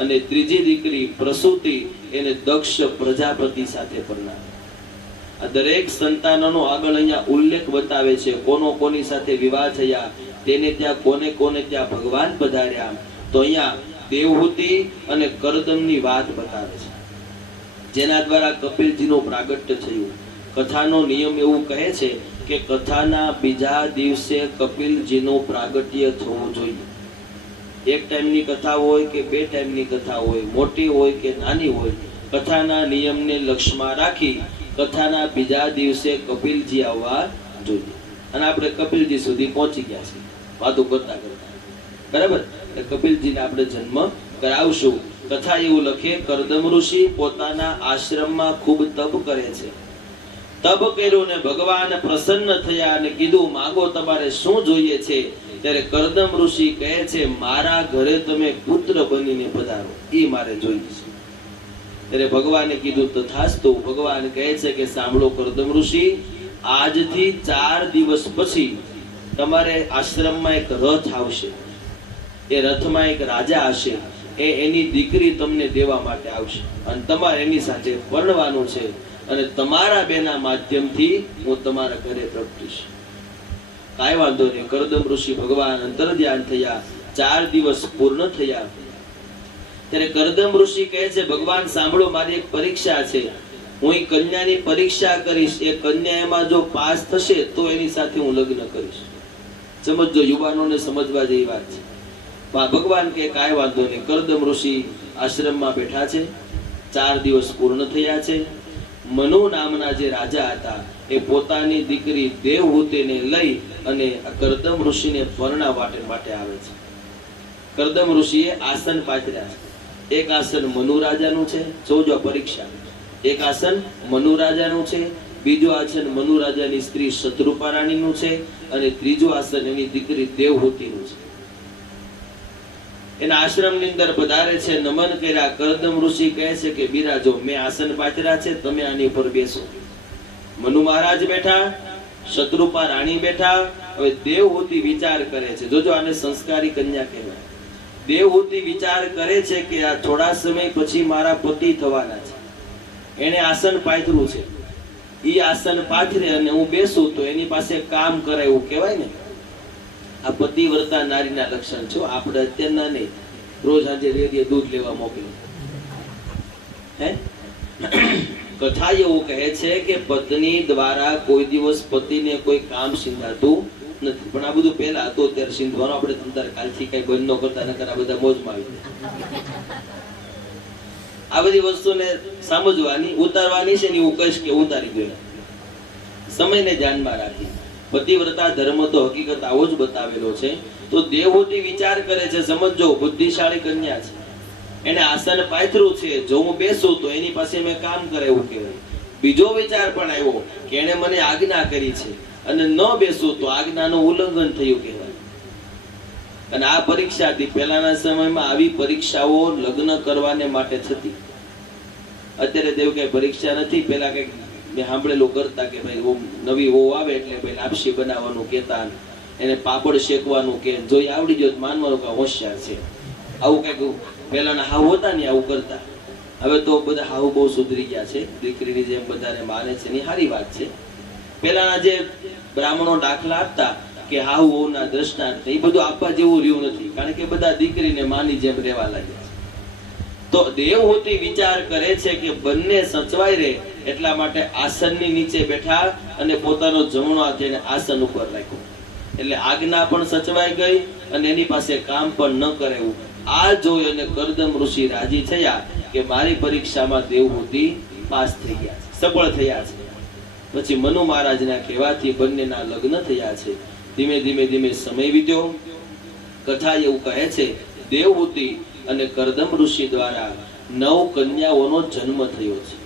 અને ત્રીજી દીકરી પ્રસૂતિ એને દક્ષ પ્રજાપતિ સાથે પરણાવે. આ દરેક સંતાનોનો આગળ અહીંયા ઉલ્લેખ બતાવે છે, કોનો કોની સાથે વિવાહ થયા, તેને ત્યાં કોને કોને ત્યાં ભગવાન પધાર્યા. તો અહીંયા દેવહૂતિ અને કરદમની વાત બતાવે છે, જેના દ્વારા કપિલજીનું પ્રાગટ્ય થયું. કથાનો નિયમ એવું કહે છે કે કથાના બીજા દિવસે કપિલજીનું પ્રાગટ્ય થવું જોઈએ. એક ટાઈમની કથા હોય કે બે ટાઈમની કથા હોય, મોટી હોય કે નાની હોય, કથાના નિયમને લક્ષ્યમાં રાખી કથાના બીજા દિવસે કપિલજી આવવા જોઈએ. અને આપણે કપિલજી સુધી પહોંચી ગયા છીએ વાતો કરતા કરતા, બરાબર. કપિલજીને આપણે જન્મ કરાવશું. કથા એવું લખે, કરદમ ઋષિ પોતાના આશ્રમમાં ખૂબ તપ કરે છે. તપ કર્યું ને ભગવાન પ્રસન્ન થયા અને કીધું, માંગો તમારે શું જોઈએ છે. ત્યારે કરદમ ઋષિ કહે છે, મારા ઘરે તમે પુત્ર બનીને પધારો, એ મારે જોઈએ છે. ત્યારે ભગવાને કીધું, તથાસ્તુ. ભગવાન કહે છે કે સાંભળો કરદમ ઋષિ, આજથી 4 દિવસ પછી તમારે આશ્રમમાં એક રથ આવશે. એ રથમાં એક રાજા હશે, એ એની દીકરી તમને દેવા માટે આવશે અને તમારે એની સાથે પરણવાનું છે અને તમારા બેના માધ્યમથી હું તમારા ઘરે પ્રગટીશ. કાંઈ વાંધો નહીં. કરદમ ઋષિ ભગવાન અંતર્ધ્યાન થયા. 4 દિવસ પૂર્ણ થયા. ત્યારે કરદમ ઋષિ કહે છે, ભગવાન સાંભળો, મારી એક પરીક્ષા છે. હું એ કન્યાની પરીક્ષા કરીશ. એ કન્યા એમાં જો પાસ થશે તો એની સાથે હું લગ્ન કરીશ. સમજો, યુવાનોને સમજવા જેવી વાત છે. ભગવાન કે કાંઈ વાંધો નહીં. કરદમ ઋષિ આશ્રમમાં બેઠા છે. 4 દિવસ પૂર્ણ થયા છે. મનુ નામના જે રાજા હતા એ પોતાની દીકરી દેવહૂતિને લઈ અને કરદમ ઋષિને પરણાવવા માટે આવે છે. કરદમ ઋષિએ આસન પાથર્યા છે. એક આસન મનુ રાજાનું છે. જોજો પરીક્ષા. એક આસન મનુ રાજાનું છે, બીજું આસન મનુ રાજાની સ્ત્રી શત્રુપા રાણીનું છે અને ત્રીજું આસન એની દીકરી દેવહૂતિનું છે. એના આશ્રમની અંદર પધારે છે, નમન કર્યા. કરદમ ઋષિ કહે છે કે બિરાજો, મેં આસન પાથર્યા છે, તમે આની ઉપર બેસો. મનુ મહારાજ બેઠા, શત્રુપા રાણી બેઠા. હવે દેવહૂતિ વિચાર કરે છે. જોજો, આને સંસ્કારી કન્યા કહેવાય. દેવહૂતિ વિચાર કરે છે કે આ થોડા સમય પછી મારા પતિ થવાના છે. એને આસન પાથર્યું છે, ઈ આસન પાથરે અને હું બેસું તો એની પાસે કામ કરાય એવું કહેવાય ને. આ પતિવ્રતા નારીના લક્ષણ છે. આપણે અત્યારના નહીં, રોજ આજે રેડીએ દૂધ લેવા મોકલે. હે કથા એવું કહે છે કે પત્ની દ્વારા કોઈ દિવસ પતિને કોઈ કામ સિંધાતું નથી. પણ આ બધું પહેલા હતો, ત્યારે સિંધવાનું આપણે તમતાર કાલથી કઈ બંધ ન કરતા, નકર આ બધા મોજમાં આવી. આ બધી વસ્તુને સમજવાની, ઉતારવાની છે ને. હું કહીશ કે ઉતારી દો, સમયને ધ્યાનમાં રાખી. પતિવ્રતા ધર્મ તો હકીકત આવો જ બતાવેલો છે. તો દેવહૂતિ વિચાર કરે છે, સમજો, બુદ્ધિશાળી કન્યા છે, એને આસન પાથર્યું છે, જો હું બેસું તો એની પાસે મેં કામ કરે એવું કહેવાય. બીજો વિચાર પણ આવ્યો કે એને મને આજ્ઞા કરી છે અને ન બેસું તો આજ્ઞાનું ઉલ્લંઘન થયું કહેવાય. અને આ પરીક્ષાથી પહેલાના સમયમાં આવી પરીક્ષાઓ લગ્ન કરવાને માટે થતી. અત્યારે તેવું કઈ પરીક્ષા નથી. પેલા કઈક મેં સાંભળેલું કરતા કે ભાઈ નવી વહુ આવે એટલે ભાઈ લાપસી બનાવવાનું કહેતા, એને પાપડ શેકવાનું કે, જોઈ આવડી ગયો માનવાનું કે હોશિયાર છે. આવું કઈક પેલાના હાવ હતા ને આવું કરતા. હવે તો બધા હાવ બહુ સુધરી ગયા છે, દીકરીની જેમ બધાને માને છે, એની સારી વાત છે. પેલાના જે બ્રાહ્મણો દાખલા આપતા કે હાવ વહુના દ્રષ્ટાંત, એ બધું આપવા જેવું રહ્યું નથી, કારણ કે બધા દીકરીને માની જેમ રહેવા લાગ્યા છે. તો દેવહૂતિ વિચાર કરે છે કે બંને સચવાઈ રહે એટલા માટે આસનની નીચે બેઠા અને પોતાનો જમણો હાથ એને આસન ઉપર રાખ્યો. એટલે આજ્ઞા પણ સચવાઈ ગઈ અને એની પાસે કામ પણ ન કરાયું. આ જોઈ અને કરદમ ઋષિ રાજી થયા કે મારી પરીક્ષામાં દેવહૂતિ પાસ થઈ ગયા છે, સફળ થયા છે. પછી મનુ મહારાજના કહેવાથી બંનેના લગ્ન થયા છે. ધીમે ધીમે ધીમે સમય વીત્યો. કથા એવું કહે છે, દેવહૂતિ અને કરદમ ઋષિ દ્વારા 9 કન્યાઓનો જન્મ થયો છે.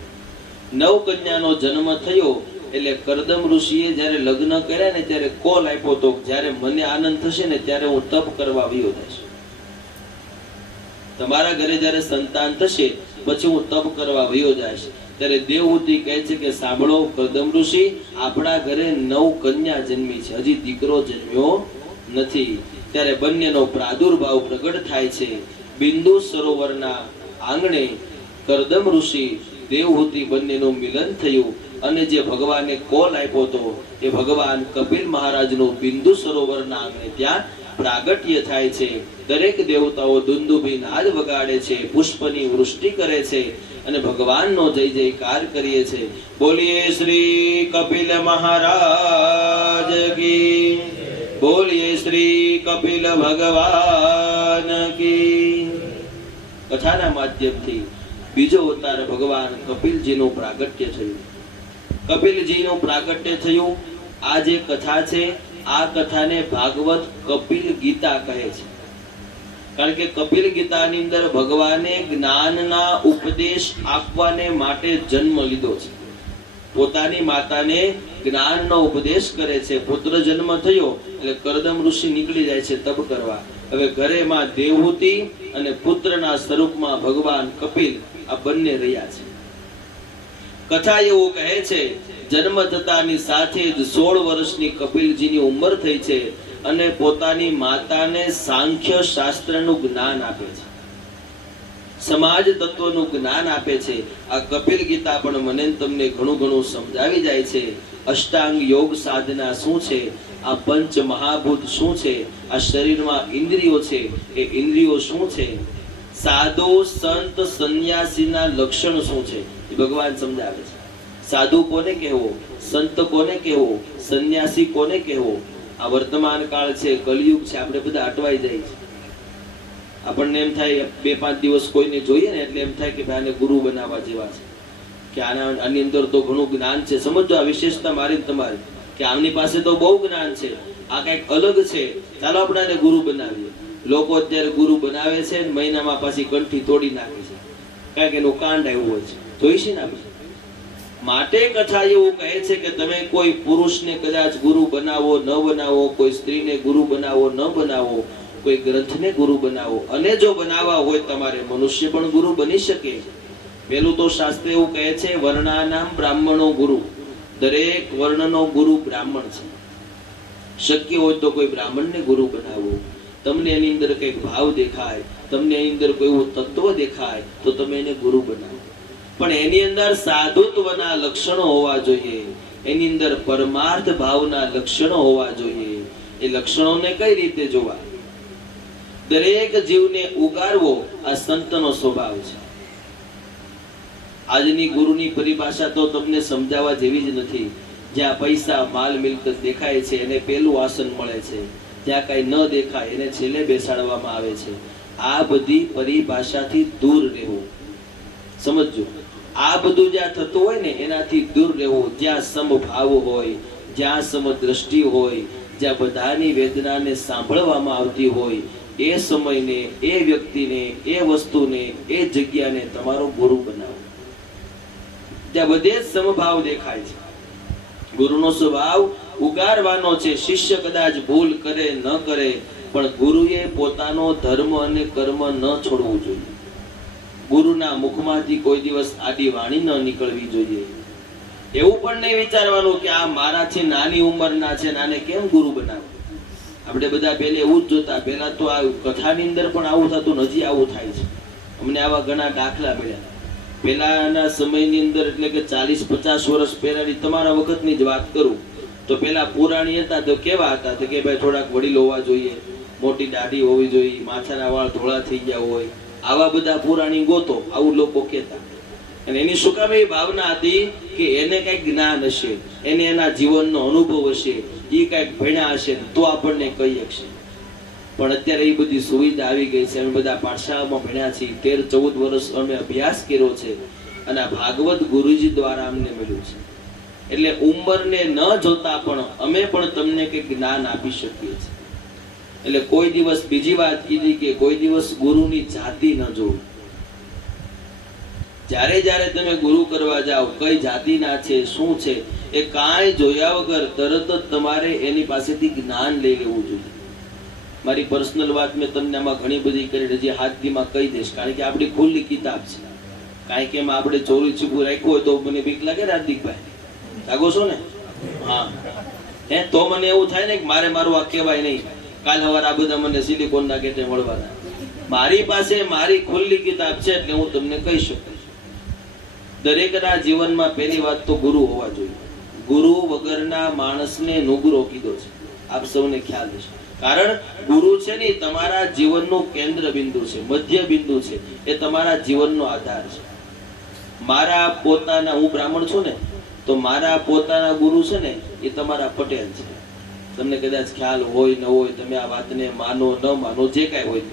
9 કન્યાનો જન્મ થયો એટલે કરદમ ઋષિએ જ્યારે લગ્ન કર્યા ને ત્યારે કોલ આપ્યો તો, જ્યારે મને આનંદ થશે ને ત્યારે હું તપ કરવા વયો જઈશ. તમારા ઘરે જ્યારે સંતાન થશે પછી હું તપ કરવા વયો જઈશ. ત્યારે દેવહૂતિ કહે છે કે સાંભળો કરદમ ઋષિ, આપણા ઘરે 9 કન્યા જન્મી છે, હજી દીકરો જન્મ્યો નથી. ત્યારે બંનેનો પ્રાદુર્ભાવ પ્રગટ થાય છે. બિંદુ સરોવરના આંગણે કરદમ ઋષિ દેવહૂતિ બંનેનું મિલન થયું અને જે ભગવાને કોલ આપ્યો હતો એ ભગવાન કપિલ મહારાજનું બિંદુ સરોવરના આંગણે ત્યાં પ્રાગટ્ય થાય છે. દરેક દેવતાઓ દુંદુભી નાદ વગાડે છે, પુષ્પની વૃષ્ટિ કરે છે અને ભગવાનનો જય જયકાર કરીએ છે. બોલીએ શ્રી કપિલ મહારાજ કી, બોલીએ શ્રી કપિલ ભગવાન કી. કથાના માધ્યમથી બીજો અવતાર ભગવાન કપિલજીનું પ્રાગટ્ય થયું. કપિલજીનું પ્રાગટ્ય થયું. આ જે કથા છે આ કથાને ભાગવત કપિલ ગીતા કહે છે. કારણ કે કપિલ ગીતાની અંદર ભગવાને જ્ઞાનના ઉપદેશ આપવાને માટે જન્મ લીધો છે. પોતાની માતાને જ્ઞાનનો ઉપદેશ કરે છે. પુત્ર જન્મ થયો એટલે કરદમ ઋષિ નીકળી જાય છે તપ કરવા. હવે ઘરેમાં દેવહૂતિ અને પુત્રના સ્વરૂપમાં ભગવાન કપિલ આ બંને રહ્યા છે. કથા એવું કહે છે જન્મ થતાની સાથે જ 16 વર્ષની કપિલજીની ઉંમર થઈ છે અને પોતાની માતાને સાંખ્ય શાસ્ત્રનું જ્ઞાન આપે છે, સમાજ તત્વનું જ્ઞાન આપે છે. આ કપિલ ગીતા પણ મને તમને ઘણું ઘણું સમજાવી જાય છે. અષ્ટાંગ યોગ સાધના શું છે, આ પંચ મહાભૂત શું છે, આ શરીરમાં ઇન્દ્રિયો છે એ ઇન્દ્રિયો શું છે, સાધુ સંત સંન્યાસીના લક્ષણ શું છે એ ભગવાન સમજાવે છે. સાધુ કોને કહેવો, સંત કોને કહેવો, સંન્યાસી કોને કહેવો. આ વર્તમાન કાળ છે, કલયુગ છે, આપણે બધા અટવાઈ જાય છે. આપણને એમ થાય 2-5 દિવસ કોઈને જોઈએ ને એટલે એમ થાય કે ભાઈ આને ગુરુ બનાવવા જેવા છે, કે આની અંદર તો ઘણું જ્ઞાન છે. સમજો આ વિશેષતા મારી તમારી કે આમની પાસે તો બહુ જ્ઞાન છે, આ કઈક અલગ છે, ચાલો આપણે આને ગુરુ બનાવીએ. લોકો અત્યારે ગુરુ બનાવે છે ને મહિનામાં પાછી કંઠી તોડી નાખે છે, કારણ કે એનું કાંડ આવ્યું હોય છે. જોઈ છે ને આપણે. માટે કથા એવું કહે છે કે તમે કોઈ પુરુષને કદાચ ગુરુ બનાવો ન બનાવો, કોઈ સ્ત્રીને ગુરુ બનાવો ન બનાવો, કોઈ ગ્રંથને ગુરુ બનાવો, અને જો બનાવવા હોય તમારે મનુષ્ય પણ ગુરુ બની શકે. પેલું તો શાસ્ત્ર એવું કહે છે વર્ણાનામ બ્રાહ્મણો ગુરુ, દરેક વર્ણનો ગુરુ બ્રાહ્મણ છે. શક્ય હોય તો કોઈ બ્રાહ્મણને ગુરુ બનાવો. તમને એની અંદર કંઈક ભાવ દેખાય, તમને એની અંદર કોઈ એવું તત્વ દેખાય તો તમે એને ગુરુ બનાવો. પણ એની અંદર સાધુત્વના લક્ષણો હોવા જોઈએ, એની અંદર પરમાર્થ ભાવના લક્ષણો હોવા જોઈએ. એ લક્ષણોને કઈ રીતે જોવા? દરેક જીવને ઉગારવો આ સંતનો સ્વભાવ છે. આજની ગુરુની પરિભાષા તો તમને સમજાવવા જેવી જ નથી. જ્યાં પૈસા માલ મિલકત દેખાય છે એને પેલું આસન મળે છે, જ્યાં કઈ ન દેખાય એને છેલ્લે બેસાડવામાં આવે છે. આ બધી પરિભાષાથી દૂર રહેવું. સમજો, આ બધું જ્યાં થતું હોય ને એનાથી દૂર રહેવું. જ્યાં સમભાવ હોય, જ્યાં સમદ્રષ્ટિ હોય, જ્યાં બધાની વેદનાને સાંભળવામાં આવતી હોય, એ સમયને, એ વ્યક્તિને, એ વસ્તુને, એ જગ્યાને તમારો ગુરુ બનાવો. ત્યાં બધે જ સમભાવ દેખાય છે. ગુરુનો સ્વભાવ ઉગારવાનો છે. શિષ્ય કદાચ ભૂલ કરે ન કરે પણ ગુરુએ પોતાનો ધર્મ અને કર્મ ન છોડવું જોઈએ. ગુરુના મુખમાંથી કોઈ દિવસ આડી વાણી ન નીકળવી જોઈએ. એવું પણ નહીં વિચારવાનું કે આ મારાથી નાની ઉંમરના છે, નાને કેમ ગુરુ બનાવો. આપણે બધા પહેલે એવું જ જોતા. પહેલા તો આ કથાની અંદર પણ આવું થતું, હજી આવું થાય છે. અમને આવા ઘણા દાખલા મળ્યા. પહેલાના સમયની અંદર એટલે કે 40-50 વર્ષ પહેલાની તમારા વખતની જ વાત કરું તો પેલા પુરાણી હતા તો કેવા હતા તો કે ભાઈ થોડાક વડીલ હોવા જોઈએ, મોટી દાઢી હોવી જોઈએ, માથાના વાળ ધોળા થઈ ગયા હોય, આવા બધા પુરાણી ગોતો, આવું લોકો કહેતા. અને એની શું કામ એવી ભાવના હતી કે એને કઈક જ્ઞાન હશે, એને એના જીવનનો અનુભવ હશે, એ કઈક ભણ્યા હશે તો આપણને કહી શકશે. પણ અત્યારે એ બધી સુવિધા આવી ગઈ છે. અમે બધા પાઠશાળામાં ભણ્યા છીએ, 13-14 વર્ષ અમે અભ્યાસ કર્યો છે અને આ ભાગવત ગુરુજી દ્વારા અમને મળ્યું છે. એટલે ઉંમરને ન જોતા પણ અમે પણ તમને કંઈક જ્ઞાન આપી શકીએ છીએ. એટલે કોઈ દિવસ, બીજી વાત કીધી કે કોઈ દિવસ ગુરુની જાતિ ન જોવી. જ્યારે જ્યારે તમે ગુરુ કરવા જાઓ, કઈ જાતિના છે, શું છે, એ કાંઈ જોયા વગર તરત જ તમારે એની પાસેથી જ્ઞાન લઈ લેવું જોઈએ. મારી પર્સનલ વાત મેં તમને આમાં ઘણી બધી કરી, હજી હાથમાં કહી દઈશ, કારણ કે આપણી ખુલ્લી કિતાબ છે. કાંઈ કે એમાં આપણે ચોરી છીપું રાખ્યું હોય તો મને બીક લાગે ને હાર્દિકભાઈ? લાગો છો ને? હા, તો મને એવું થાય ને કે મારે મારું આ કહેવાય નહીં. કાલ સવારે આ બધા મને સિલિકોનના ગેટે મળવાના. મારી પાસે મારી ખુલ્લી કિતાબ છે એટલે હું તમને કહી શકું. દરેકના જીવનમાં પહેલી વાત તો ગુરુ હોવા જોઈએ. ગુરુ વગરના માણસને નુગરો કીધો છે, આપ સૌને ખ્યાલ છે. કારણ ગુરુ છે ને તમારા જીવનનું કેન્દ્ર બિંદુ છે, મધ્ય બિંદુ છે, એ તમારા જીવનનો આધાર છે. મારા પોતાના, હું બ્રાહ્મણ છું ને, તો મારા પોતાના ગુરુ છે ને એ તમારા પટેલ છે. તમને કદાચ ખ્યાલ હોય ન હોય, તમે આ વાતને માનો ન માનો, જે કાંઈ હોય,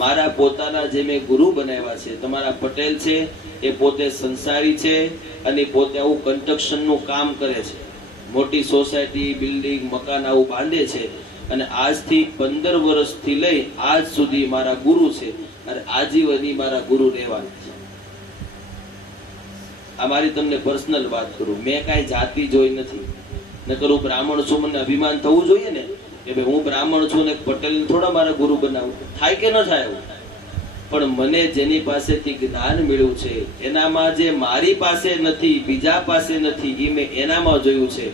મારા પોતાના જે મેં ગુરુ બનાવ્યા છે તમારા પટેલ છે. એ પોતે સંસારી છે અને પોતે આવું કન્સ્ટ્રક્શનનું કામ કરે છે. મોટી સોસાયટી, બિલ્ડિંગ, મકાન આવું બાંધે છે. અને આજથી 15 વર્ષથી લઈ આજ સુધી મારા ગુરુ છે અને આજીવની મારા ગુરુ રહેવાના છે. આ મારી તમને પર્સનલ વાત કરું, મેં કાંઈ જાતિ જોઈ નથી. નકર હું બ્રાહ્મણ છું, મને અભિમાન થવું જોઈએ ને કે ભાઈ હું બ્રાહ્મણ છું ને પટેલ થોડા મારા ગુરુ બનાવું. થાય કે ન થાય એવું? પણ મને જેની પાસેથી જ્ઞાન મળ્યું છે એનામાં જે મારી પાસે નથી, બીજા પાસે નથી, એ મેં એનામાં જોયું છે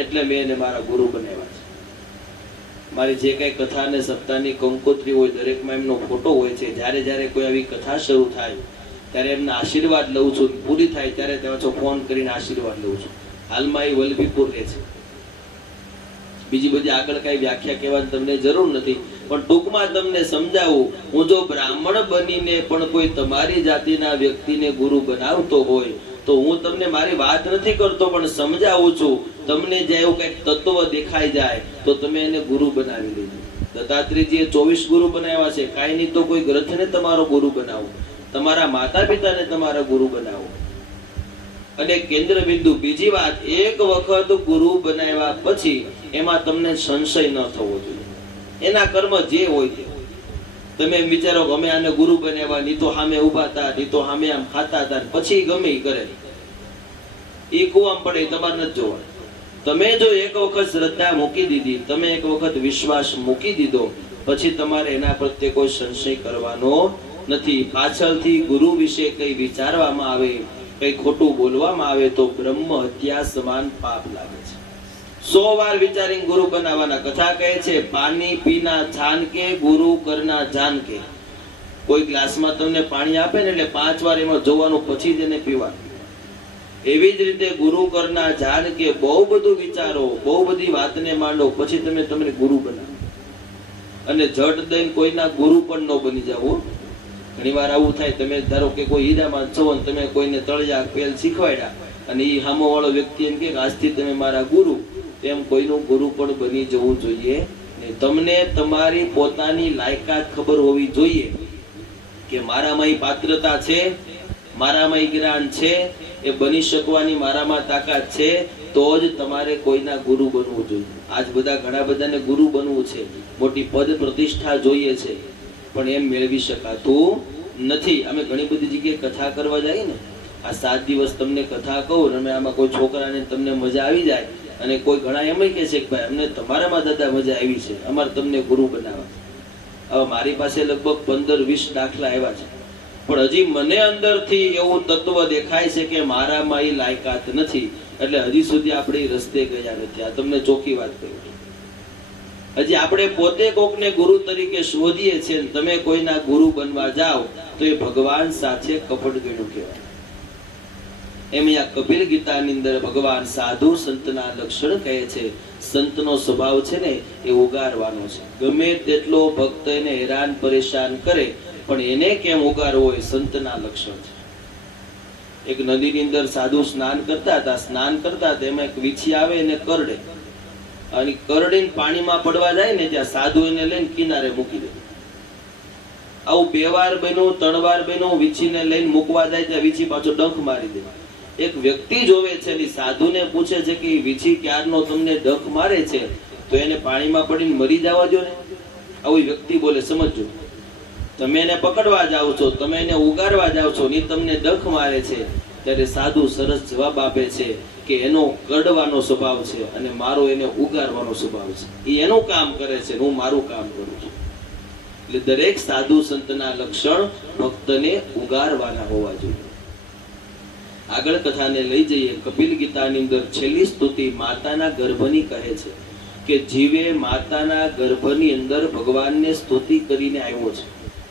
એટલે મેં એને મારા ગુરુ બનાવ્યા છે. મારી જે કઈ કથા અને સપ્તાહની કંકોત્રી હોય દરેકમાં એમનો ફોટો હોય છે. જ્યારે જ્યારે કોઈ આવી કથા શરૂ થાય ત્યારે એમના આશીર્વાદ લઉં છું, પૂરી થાય ત્યારે પાછો ફોન કરીને આશીર્વાદ લઉં છું. હાલમાં એ વલભીપુર રહે છે. બીજી બધી આગળ કઈ વ્યાખ્યા કહેવાની તમને જરૂર નથી, પણ ટૂંકમાં તમને સમજાવું, હું જો બ્રાહ્મણ બનીને પણ કોઈ તમારી જાતિના વ્યક્તિને ગુરુ બનાવતો હોય તો હું તમને મારી વાત નથી કરતો પણ સમજાવું છું. તમને જે એવું કઈક તત્વ દેખાઈ જાય તો તમે એને ગુરુ બનાવી લેજો. દત્તાત્રેયજીએ 24 ગુરુ બનાવ્યા છે. કાંઈ નહીં તો કોઈ ગ્રંથને તમારો ગુરુ બનાવો, તમારા માતા પિતાને તમારા ગુરુ બનાવો. અને કેન્દ્ર બિંદુ, બીજી વાત, એક વખત ગુરુ બનાવ્યા પછી એમાં તમને સંશય ન થવો જોઈએ. એના કર્મ જે હોય તે તમે એમ વિચારો કે અમે આને ગુરુ બનાવ્યા, ની તો સામે ઉભા હતા, ની તો સામે આમ ખાતા હતા, પછી ગમે ઈ કરે, એ કુવામ પડે, તમારે નથી જોવા. તમે જો એક વખત શ્રદ્ધા મૂકી દીધી, તમે એક વખત વિશ્વાસ મૂકી દીધો, પછી તમારે એના પ્રત્યે કોઈ સંશય કરવાનો નથી. પાછળથી ગુરુ વિશે કઈ વિચારવામાં આવે, કઈ ખોટું બોલવામાં આવે તો બ્રહ્મ હત્યા સમાન પાપ લાગે છે. 100 વાર વિચારીને ગુરુ બનાવવાના. કથા કહે છે, પાણી પીના છાન કે ગુરુ કરના જાન કે. કોઈ ગ્લાસમાં તમને પાણી આપે ને એટલે 5 વાર એમાં જોવાનું, પછી જ એને પીવાનું. એવી જ રીતે ગુરુ કરના જાન કે, બહુ બધું વિચારો, બહુ બધી વાતને માંડો, પછી તમે તમને ગુરુ બનાવો. અને જટ દઈને કોઈના ગુરુ પણ ન બની જાવ. ઘણી વાર આવું થાય, તમે ધારો કે કોઈ હીરામાં છો ને તમે કોઈને તળિયા પેલ શીખવાડ્યા અને એ સામો વાળો વ્યક્તિ એમ કે આજથી તમે મારા ગુરુ, તેમ કોઈનું ગુરુ પણ બની જવું જોઈએ નહીં. તમને તમારી પોતાની લાયકાત ખબર હોવી જોઈએ કે મારામાં એ પાત્રતા છે, મારામાં એ જ્ઞાન છે, એ બની શકવાની મારામાં તાકાત છે, તો જ તમારે કોઈના ગુરુ બનવું જોઈએ. આજ બધા ઘણા બધાને ગુરુ બનવું છે, મોટી પદ પ્રતિષ્ઠા જોઈએ છે, પણ એમ મેળવી શકાતું નથી. અમે ઘણી બધી જગ્યાએ કથા કરવા જઈએ ને, આ 7 દિવસ તમને કથા કહું અને આમાં કોઈ છોકરાને તમને મજા આવી જાય અને કોઈ ઘણા એમ કહે છે કે ભાઈ અમને તમારામાં દાદા મજા આવી છે, અમારે તમને ગુરુ બનાવવા. હવે મારી પાસે લગભગ 15-20 દાખલા આવ્યા છે, પણ હજી મને અંદરથી એવું તત્વ દેખાય છે કે મારામાં એ લાયકાત નથી, એટલે હજી સુધી આપણે એ રસ્તે ગયા નથી. આ તમને ચોખ્ખી વાત કહું. હજી આપણે પોતે કોકને ગુરુ તરીકે શોધીએ છીએ, તમે કોઈના ગુરુ બનવા જાઓ તો એ ભગવાન સાથે કપટ ગણ્યું કહેવાય. એમ આ કપિલ ગીતાની અંદર ભગવાન સાધુ સંતના લક્ષણ કહે છે. સંતનો સ્વભાવ છે ને એ ઉગારવાનો છે. ગમે તેટલો ભક્ત એને હેરાન પરેશાન કરે પણ એને કેમ ઉગારવો એ સંતના લક્ષણ છે. એક નદીની અંદર સાધુ સ્નાન કરતા હતા. સ્નાન કરતા હતા એમાં એક વીછી આવે એને કરડે, અને કરડીને પાણીમાં પડવા જાય ને ત્યાં સાધુ એને લઈને કિનારે મૂકી દે. આવું 2 વાર બન્યું, 3 વાર બન્યું. વીછીને લઈને મૂકવા જાય ત્યાં વીછી પાછો ડંખ મારી દે. એક વ્યક્તિ જોવે છે ને સાધુને પૂછે છે કે વીછી ક્યારનો તમને ડંખ મારે છે, તો એને પાણીમાં પડીને મરી જવા દો ને. આવું વ્યક્તિ બોલે, સમજો, તમે એને પકડવા જાઓ છો, તમે એને ઉગારવા જાઓ છો, ને તમને ડંખ મારે છે. ત્યારે સાધુ સરસ જવાબ આપે છે કે એનો કરડવાનો સ્વભાવ છે અને મારો એને ઉગારવાનો સ્વભાવ છે. એ એનું કામ કરે છે, હું મારું કામ કરું છું. એટલે દરેક સાધુ સંતના લક્ષણ ભક્તને ઉગારવાના હોવા જોઈએ. આગળ કથાને લઈ જઈએ. કપિલ ગીતાની અંદર છેલ્લી સ્તુતિ માતાના ગર્ભની કહે છે કે જીવે માતાના ગર્ભની અંદર ભગવાનને સ્તુતિ કરીને આવ્યો છે.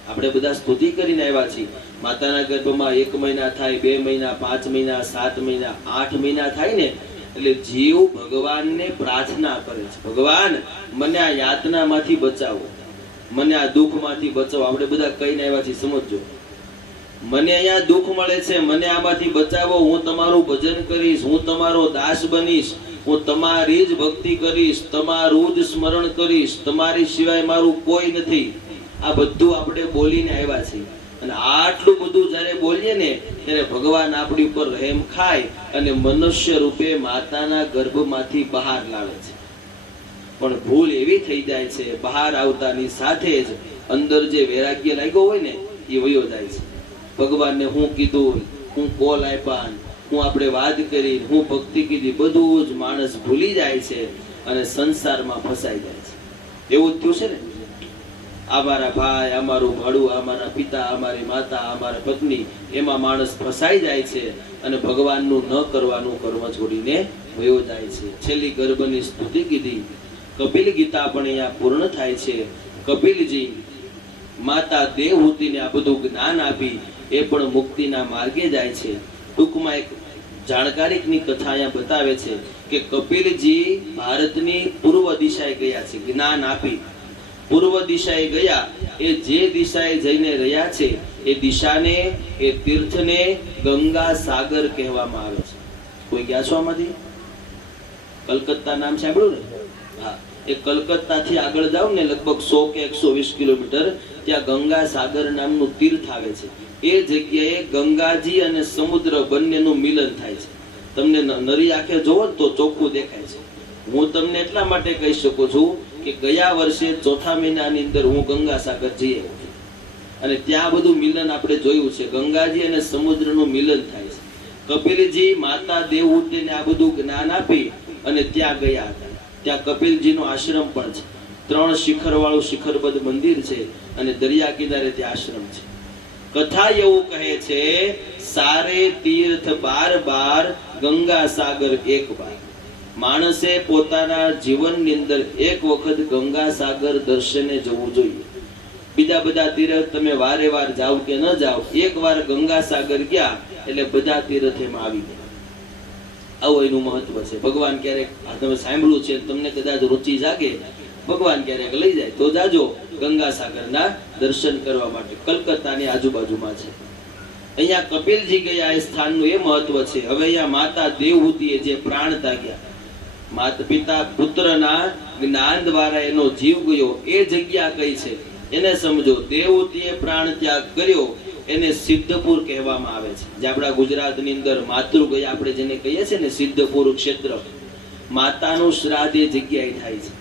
આપણે બધા સ્તુતિ કરીને આવ્યા છીએ. માતાના ગર્ભમાં 1 મહિના થાય, 2 મહિના, 5 મહિના, 7 મહિના, 8 મહિના થાય ને એટલે જીવ ભગવાનને પ્રાર્થના કરે છે, ભગવાન મને આ યાતનામાંથી બચાવો, મને આ દુઃખમાંથી બચાવો. આપણે બધા કહીને આવ્યા છીએ, સમજો. મને અહીંયા દુઃખ મળે છે, મને આમાંથી બચાવો, હું તમારું ભજન કરીશ, હું તમારો દાસ બનીશ, હું તમારી જ ભક્તિ કરીશ, તમારું જ સ્મરણ કરીશ, તમારી સિવાય મારું કોઈ નથી. આ બધું આપણે બોલીને આવ્યા છીએ. અને આટલું બધું જ્યારે બોલીએ ને ત્યારે ભગવાન આપણી ઉપર રહેમ ખાય અને મનુષ્ય રૂપે માતાના ગર્ભમાંથી બહાર લાવે છે. પણ ભૂલ એવી થઈ જાય છે, બહાર આવતાની સાથે જ અંદર જે વૈરાગ્ય લાગ્યો હોય ને એ વયો જાય છે. ભગવાનને હું કીધું, હું કોલ આપ્યા, હું આપણે વાત કરી, હું ભક્તિ કીધી, બધું જ માણસ ભૂલી જાય છે અને સંસારમાં ફસાઈ જાય છે. એવું જ થયું છે ને. અમારા ભાઈ, અમારું ભાડું, અમારા પિતા, અમારી માતા, અમારા પત્ની, એમાં માણસ ફસાઈ જાય છે અને ભગવાનનું ન કરવાનું કર્મ છોડીને વયો જાય છે. છેલ્લી ગર્ભની સ્તુતિ કીધી. કપિલ ગીતા પણ અહીંયા પૂર્ણ થાય છે. કપિલજી માતા દેવહૂતિને આ બધું જ્ઞાન આપી એ પણ મુક્તિના માર્ગે જાય છે. ટૂંકમાં એક જાણકારીની કથા અહીંયા બતાવે છે કે કપિલજી ભારતની પૂર્વ દિશાએ ગયા છે. જ્ઞાન આપી પૂર્વ દિશાએ ગયા. એ જે દિશાએ જઈને રહ્યા છે એ દિશાને, એ તીર્થને ગંગા સાગર કહેવામાં આવે છે. કોઈ ગયા છો આમાંથી? કલકત્તા નામ સાંભળ્યું ને? હા, એ કલકત્તાથી આગળ જાવ ને લગભગ 100 કે 120 કિલોમીટર, ત્યાં ગંગા સાગર નામનું તીર્થ આવે છે. એ જગ્યાએ ગંગાજી અને સમુદ્ર બંનેનું મિલન થાય છે. તમને નરી આંખે જોવો ને તો ચોખ્ખું દેખાય છે. હું તમને એટલા માટે કહી શકું છું કે ગયા વર્ષે ચોથા મહિનાની અંદર હું ગંગા સાગર જઈ આવ્યો અને ત્યાં બધું મિલન આપણે જોયું છે. ગંગાજી અને સમુદ્રનું મિલન થાય છે. કપિલજી માતા દેવહૂતિને આ બધું જ્ઞાન આપી અને ત્યાં ગયા હતા. ત્યાં કપિલજીનો આશ્રમ પણ છે. 3 શિખર વાળું શિખરબદ્ધ મંદિર છે અને દરિયા કિનારે ત્યાં આશ્રમ છે. કથા એવું કહે છે, સારે તીર્થ 12 ગંગા સાગર 1 બાર. માણસે પોતાના જીવનની અંદર એક વખત ગંગા સાગર દર્શને જવું જોઈએ. બીજા બધા તીર્થ તમે વારે વાર જાવ કે ન જાવ, એક વાર ગંગા સાગર ગયા એટલે બધા તીર્થ એમાં આવી ગયા. આવું એનું મહત્વ છે. ભગવાન ક્યારેક આ તમે સાંભળ્યું છે, તમને કદાચ રુચિ જાગે, ભગવાન ક્યારેક લઈ જાય તો જાજો ગંગા સાગરના દર્શન કરવા માટે. કલકત્તાની આજુબાજુમાં છે. અહીંયા કપિલજી ગયા એ સ્થાનનું એ મહત્વ છે. હવે અહીંયા માતા દેવહૂતિએ જે પ્રાણ ત્યાગ્યા, માતા પિતા પુત્રના જ્ઞાન દ્વારા એનો જીવ ગયો, એ જગ્યા કઈ છે એને સમજો. દેવહૂતિએ પ્રાણ ત્યાગ કર્યો એને સિદ્ધપુર કહેવામાં આવે છે. જે આપણા ગુજરાતની અંદર માતૃગયા આપણે જેને કહીએ છીએ ને, સિદ્ધપુર ક્ષેત્ર, માતાનું શ્રાદ્ધ એ જગ્યાએ થાય છે.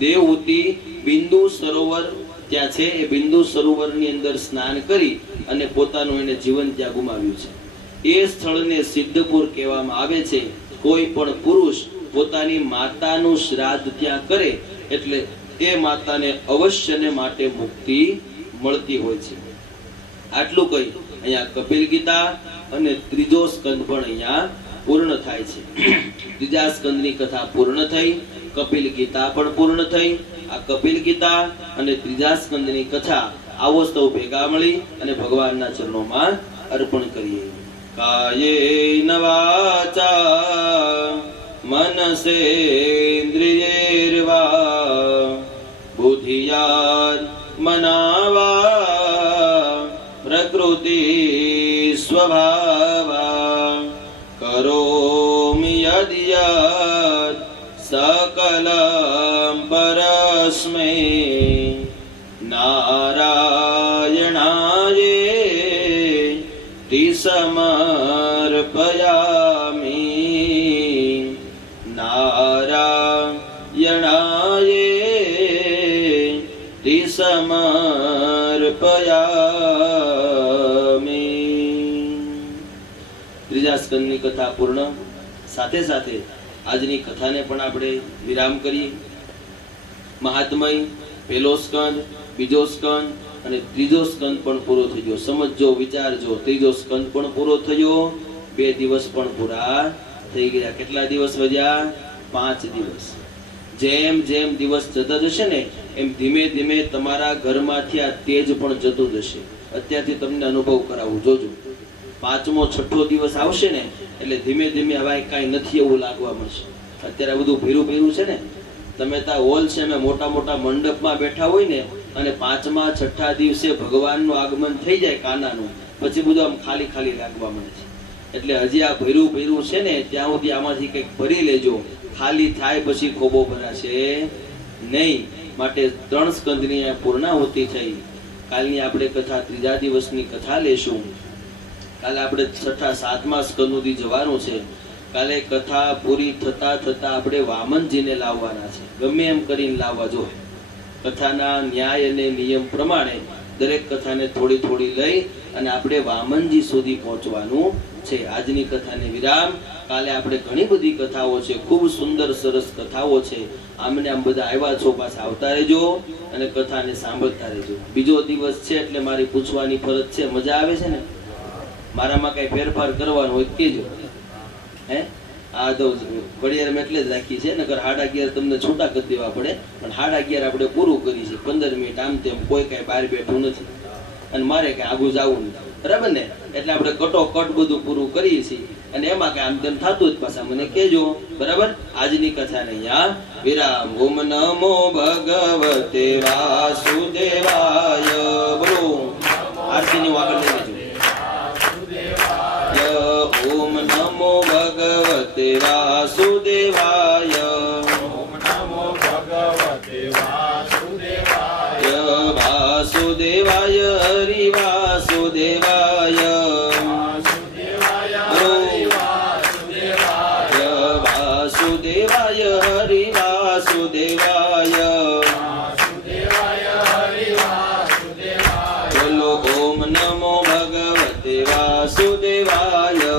દેવહૂતિ બિંદુ સરોવર ત્યાં છે, એ બિંદુ સરોવરની અંદર સ્નાન કરી અને પોતાનું એને જીવન ત્યાં ગુમાવ્યું છે. એ સ્થળને સિદ્ધપુર કહેવામાં આવે છે. કોઈ પણ પુરુષ પોતાની માતાનું શ્રાદ્ધ ત્યાં કરે એટલે એ માતાને અવશ્યને માટે મુક્તિ મળતી હોય છે. આટલું કહી અહીંયા કપિલ ગીતા અને 3જો સ્કંદ પણ અહીંયા પૂર્ણ થાય છે. 3જા સ્કંદની કથા પૂર્ણ થઈ, કપિલ ગીતા પણ પૂર્ણ થઈ. આ કપિલ ગીતા અને 3જા સ્કંદની કથા આવો સૌ ભેગા મળી અને ભગવાનના ચરણોમાં અર્પણ કરીએ. કાયેન વાચા મનસેન્દ્રિયૈર્વા બુદ્ધિયા મનાવા પ્રકૃતિ સ્વભાવા કરોમિ યદ્ સકલં પરસ્મૈ નારાયણાયેતિ સમર્પયામિ. નારાયણાયેતિ સમર્પયામિ. 3જા સ્કંદની કથા પૂર્ણ. સાથે સાથે આજની કથાને પણ આપણે વિરામ કરીએ. મહાત્મય 1લો સ્કંદ, 2જો સ્કંદ અને 3જો સ્કંદ પણ પૂરો થઈ ગયો. સમજજો, વિચારજો. 3જો સ્કંદ પણ પૂરો થયો. 2 દિવસ પણ પૂરા થઈ ગયા. કેટલા દિવસ વધ્યા? 5 દિવસ. જેમ જેમ દિવસ જતા જશે ને એમ ધીમે ધીમે તમારા ઘરમાંથી આ તેજ પણ જતું જશે. અત્યારથી તમને અનુભવ કરાવું, જોજો. 5મો 6ઠો દિવસ આવશે ને એટલે ધીમે ધીમે હવે કાંઈ નથી એવું લાગવા મળશે. અત્યારે બધું ભીરું છે ને, તમે ત્યાં હોલ છે એમ મોટા મોટા મંડપમાં બેઠા હોય ને અને 5મા 6ઠા દિવસે ભગવાનનું આગમન થઈ જાય કાનાનું, પછી બધું આમ ખાલી ખાલી લાગવા મળે છે. એટલે હજી આ ભર્યું છે ને ત્યાં સુધી આમાંથી કંઈક ભરી લેજો. ખાલી થાય પછી ખોબો ભરાશે નહીં. માટે 3 સ્કંદની પૂર્ણાહુતિ થઈ. કાલની આપણે કથા 3જા દિવસની કથા લેશું. કાલે આપણે 6ઠા 7મા સ્કંદ સુધી જવાનું છે. કાલે કથા પૂરી થતા આપણે વામનજીને લાવવાના છે. ગમે એમ કરીને લાવવા જોઈએ. કથાના ન્યાય અને નિયમ પ્રમાણે દરેક કથાને થોડી થોડી લઈ અને આપણે વામનજી સુધી પહોંચવાનું છે. આજની કથાને વિરામ. કાલે આપણે ઘણી બધી કથાઓ છે, ખૂબ સુંદર સરસ કથાઓ છે. આમને આમ બધા આવ્યા છો, પાછા આવતા રહેજો અને કથાને સાંભળતા રહેજો. બીજો દિવસ છે એટલે મારી પૂછવાની ફરજ છે. મજા આવે છે ને? મારામાં કઈ ફેરફાર કરવાનો હોય કેજો. હે આ તો ઘડિયાળ એટલે જ રાખી છે, નકર 11:30 તમને છૂટા કરી દેવા પડે. પણ 11:30 આપણે પૂરું કરી છે. 15 મિનિટ આમ તેમ, કોઈ કઈ બહાર બેઠું નથી અને મારે કઈ આગું જવું નથી, બરાબર ને? એટલે આપણે કટોકટ બધું પૂરું કરીએ છીએ અને એમાં કઈ આમ તેમ થતું જ પાછા મને કેજો, બરાબર? આજની કથાને અહીંયા વિરામ. ઓમ નમો ભગવતે વાસુદેવાય. બોલો આરતીની આગળ લઈ લેજો. ઓમ નમો ભગવતે વાસુદેવાય. ઓમ નમો ભગવતે વાસુદેવાય. વાસુદેવાય હરિ વાસુદેવાય. વાસુદેવાય હરિ વાસુદેવાય. વાસુદેવાય હરિ વાસુદેવાય. વાસુદેવાય હરિ વાસુદેવાય. બોલો ઓમ નમો ભગવતે વાસુદેવાય.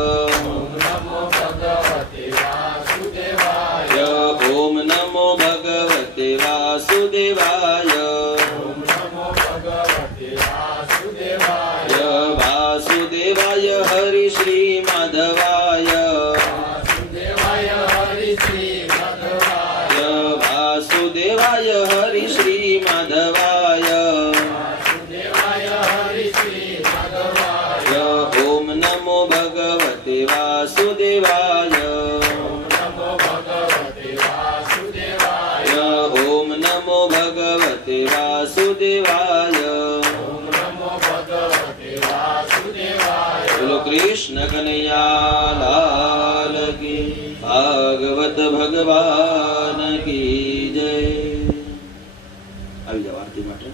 ઓમ નમો ભગવતે વાસુદેવાય. ઓમ નમો ભગવતે વાસુદેવાય. ઓમ નમો ભગવતે વાસુદેવાય. વાસુદેવાય હરિ શ્રી માધવાય. વાસુદેવાય હરિ શ્રી માધવાય. વાસુદેવાય હરિ શ્રી માધવાય. વાસુદેવાય હરિ શ્રી માધવાય. ઓમ નમો ભગવતે વાસુદેવાય. ઓમ નમો ભગવતે વાસુદેવાય. ઓમ નમો ભગવતે વાસુદેવાય. ઓમ નમો ભગવતે વાસુદેવાય. બોલો કૃષ્ણ કનૈયા લાલ કી, ભાગવત ભગવાન કી જય. આવી જાવ આરતી માટે.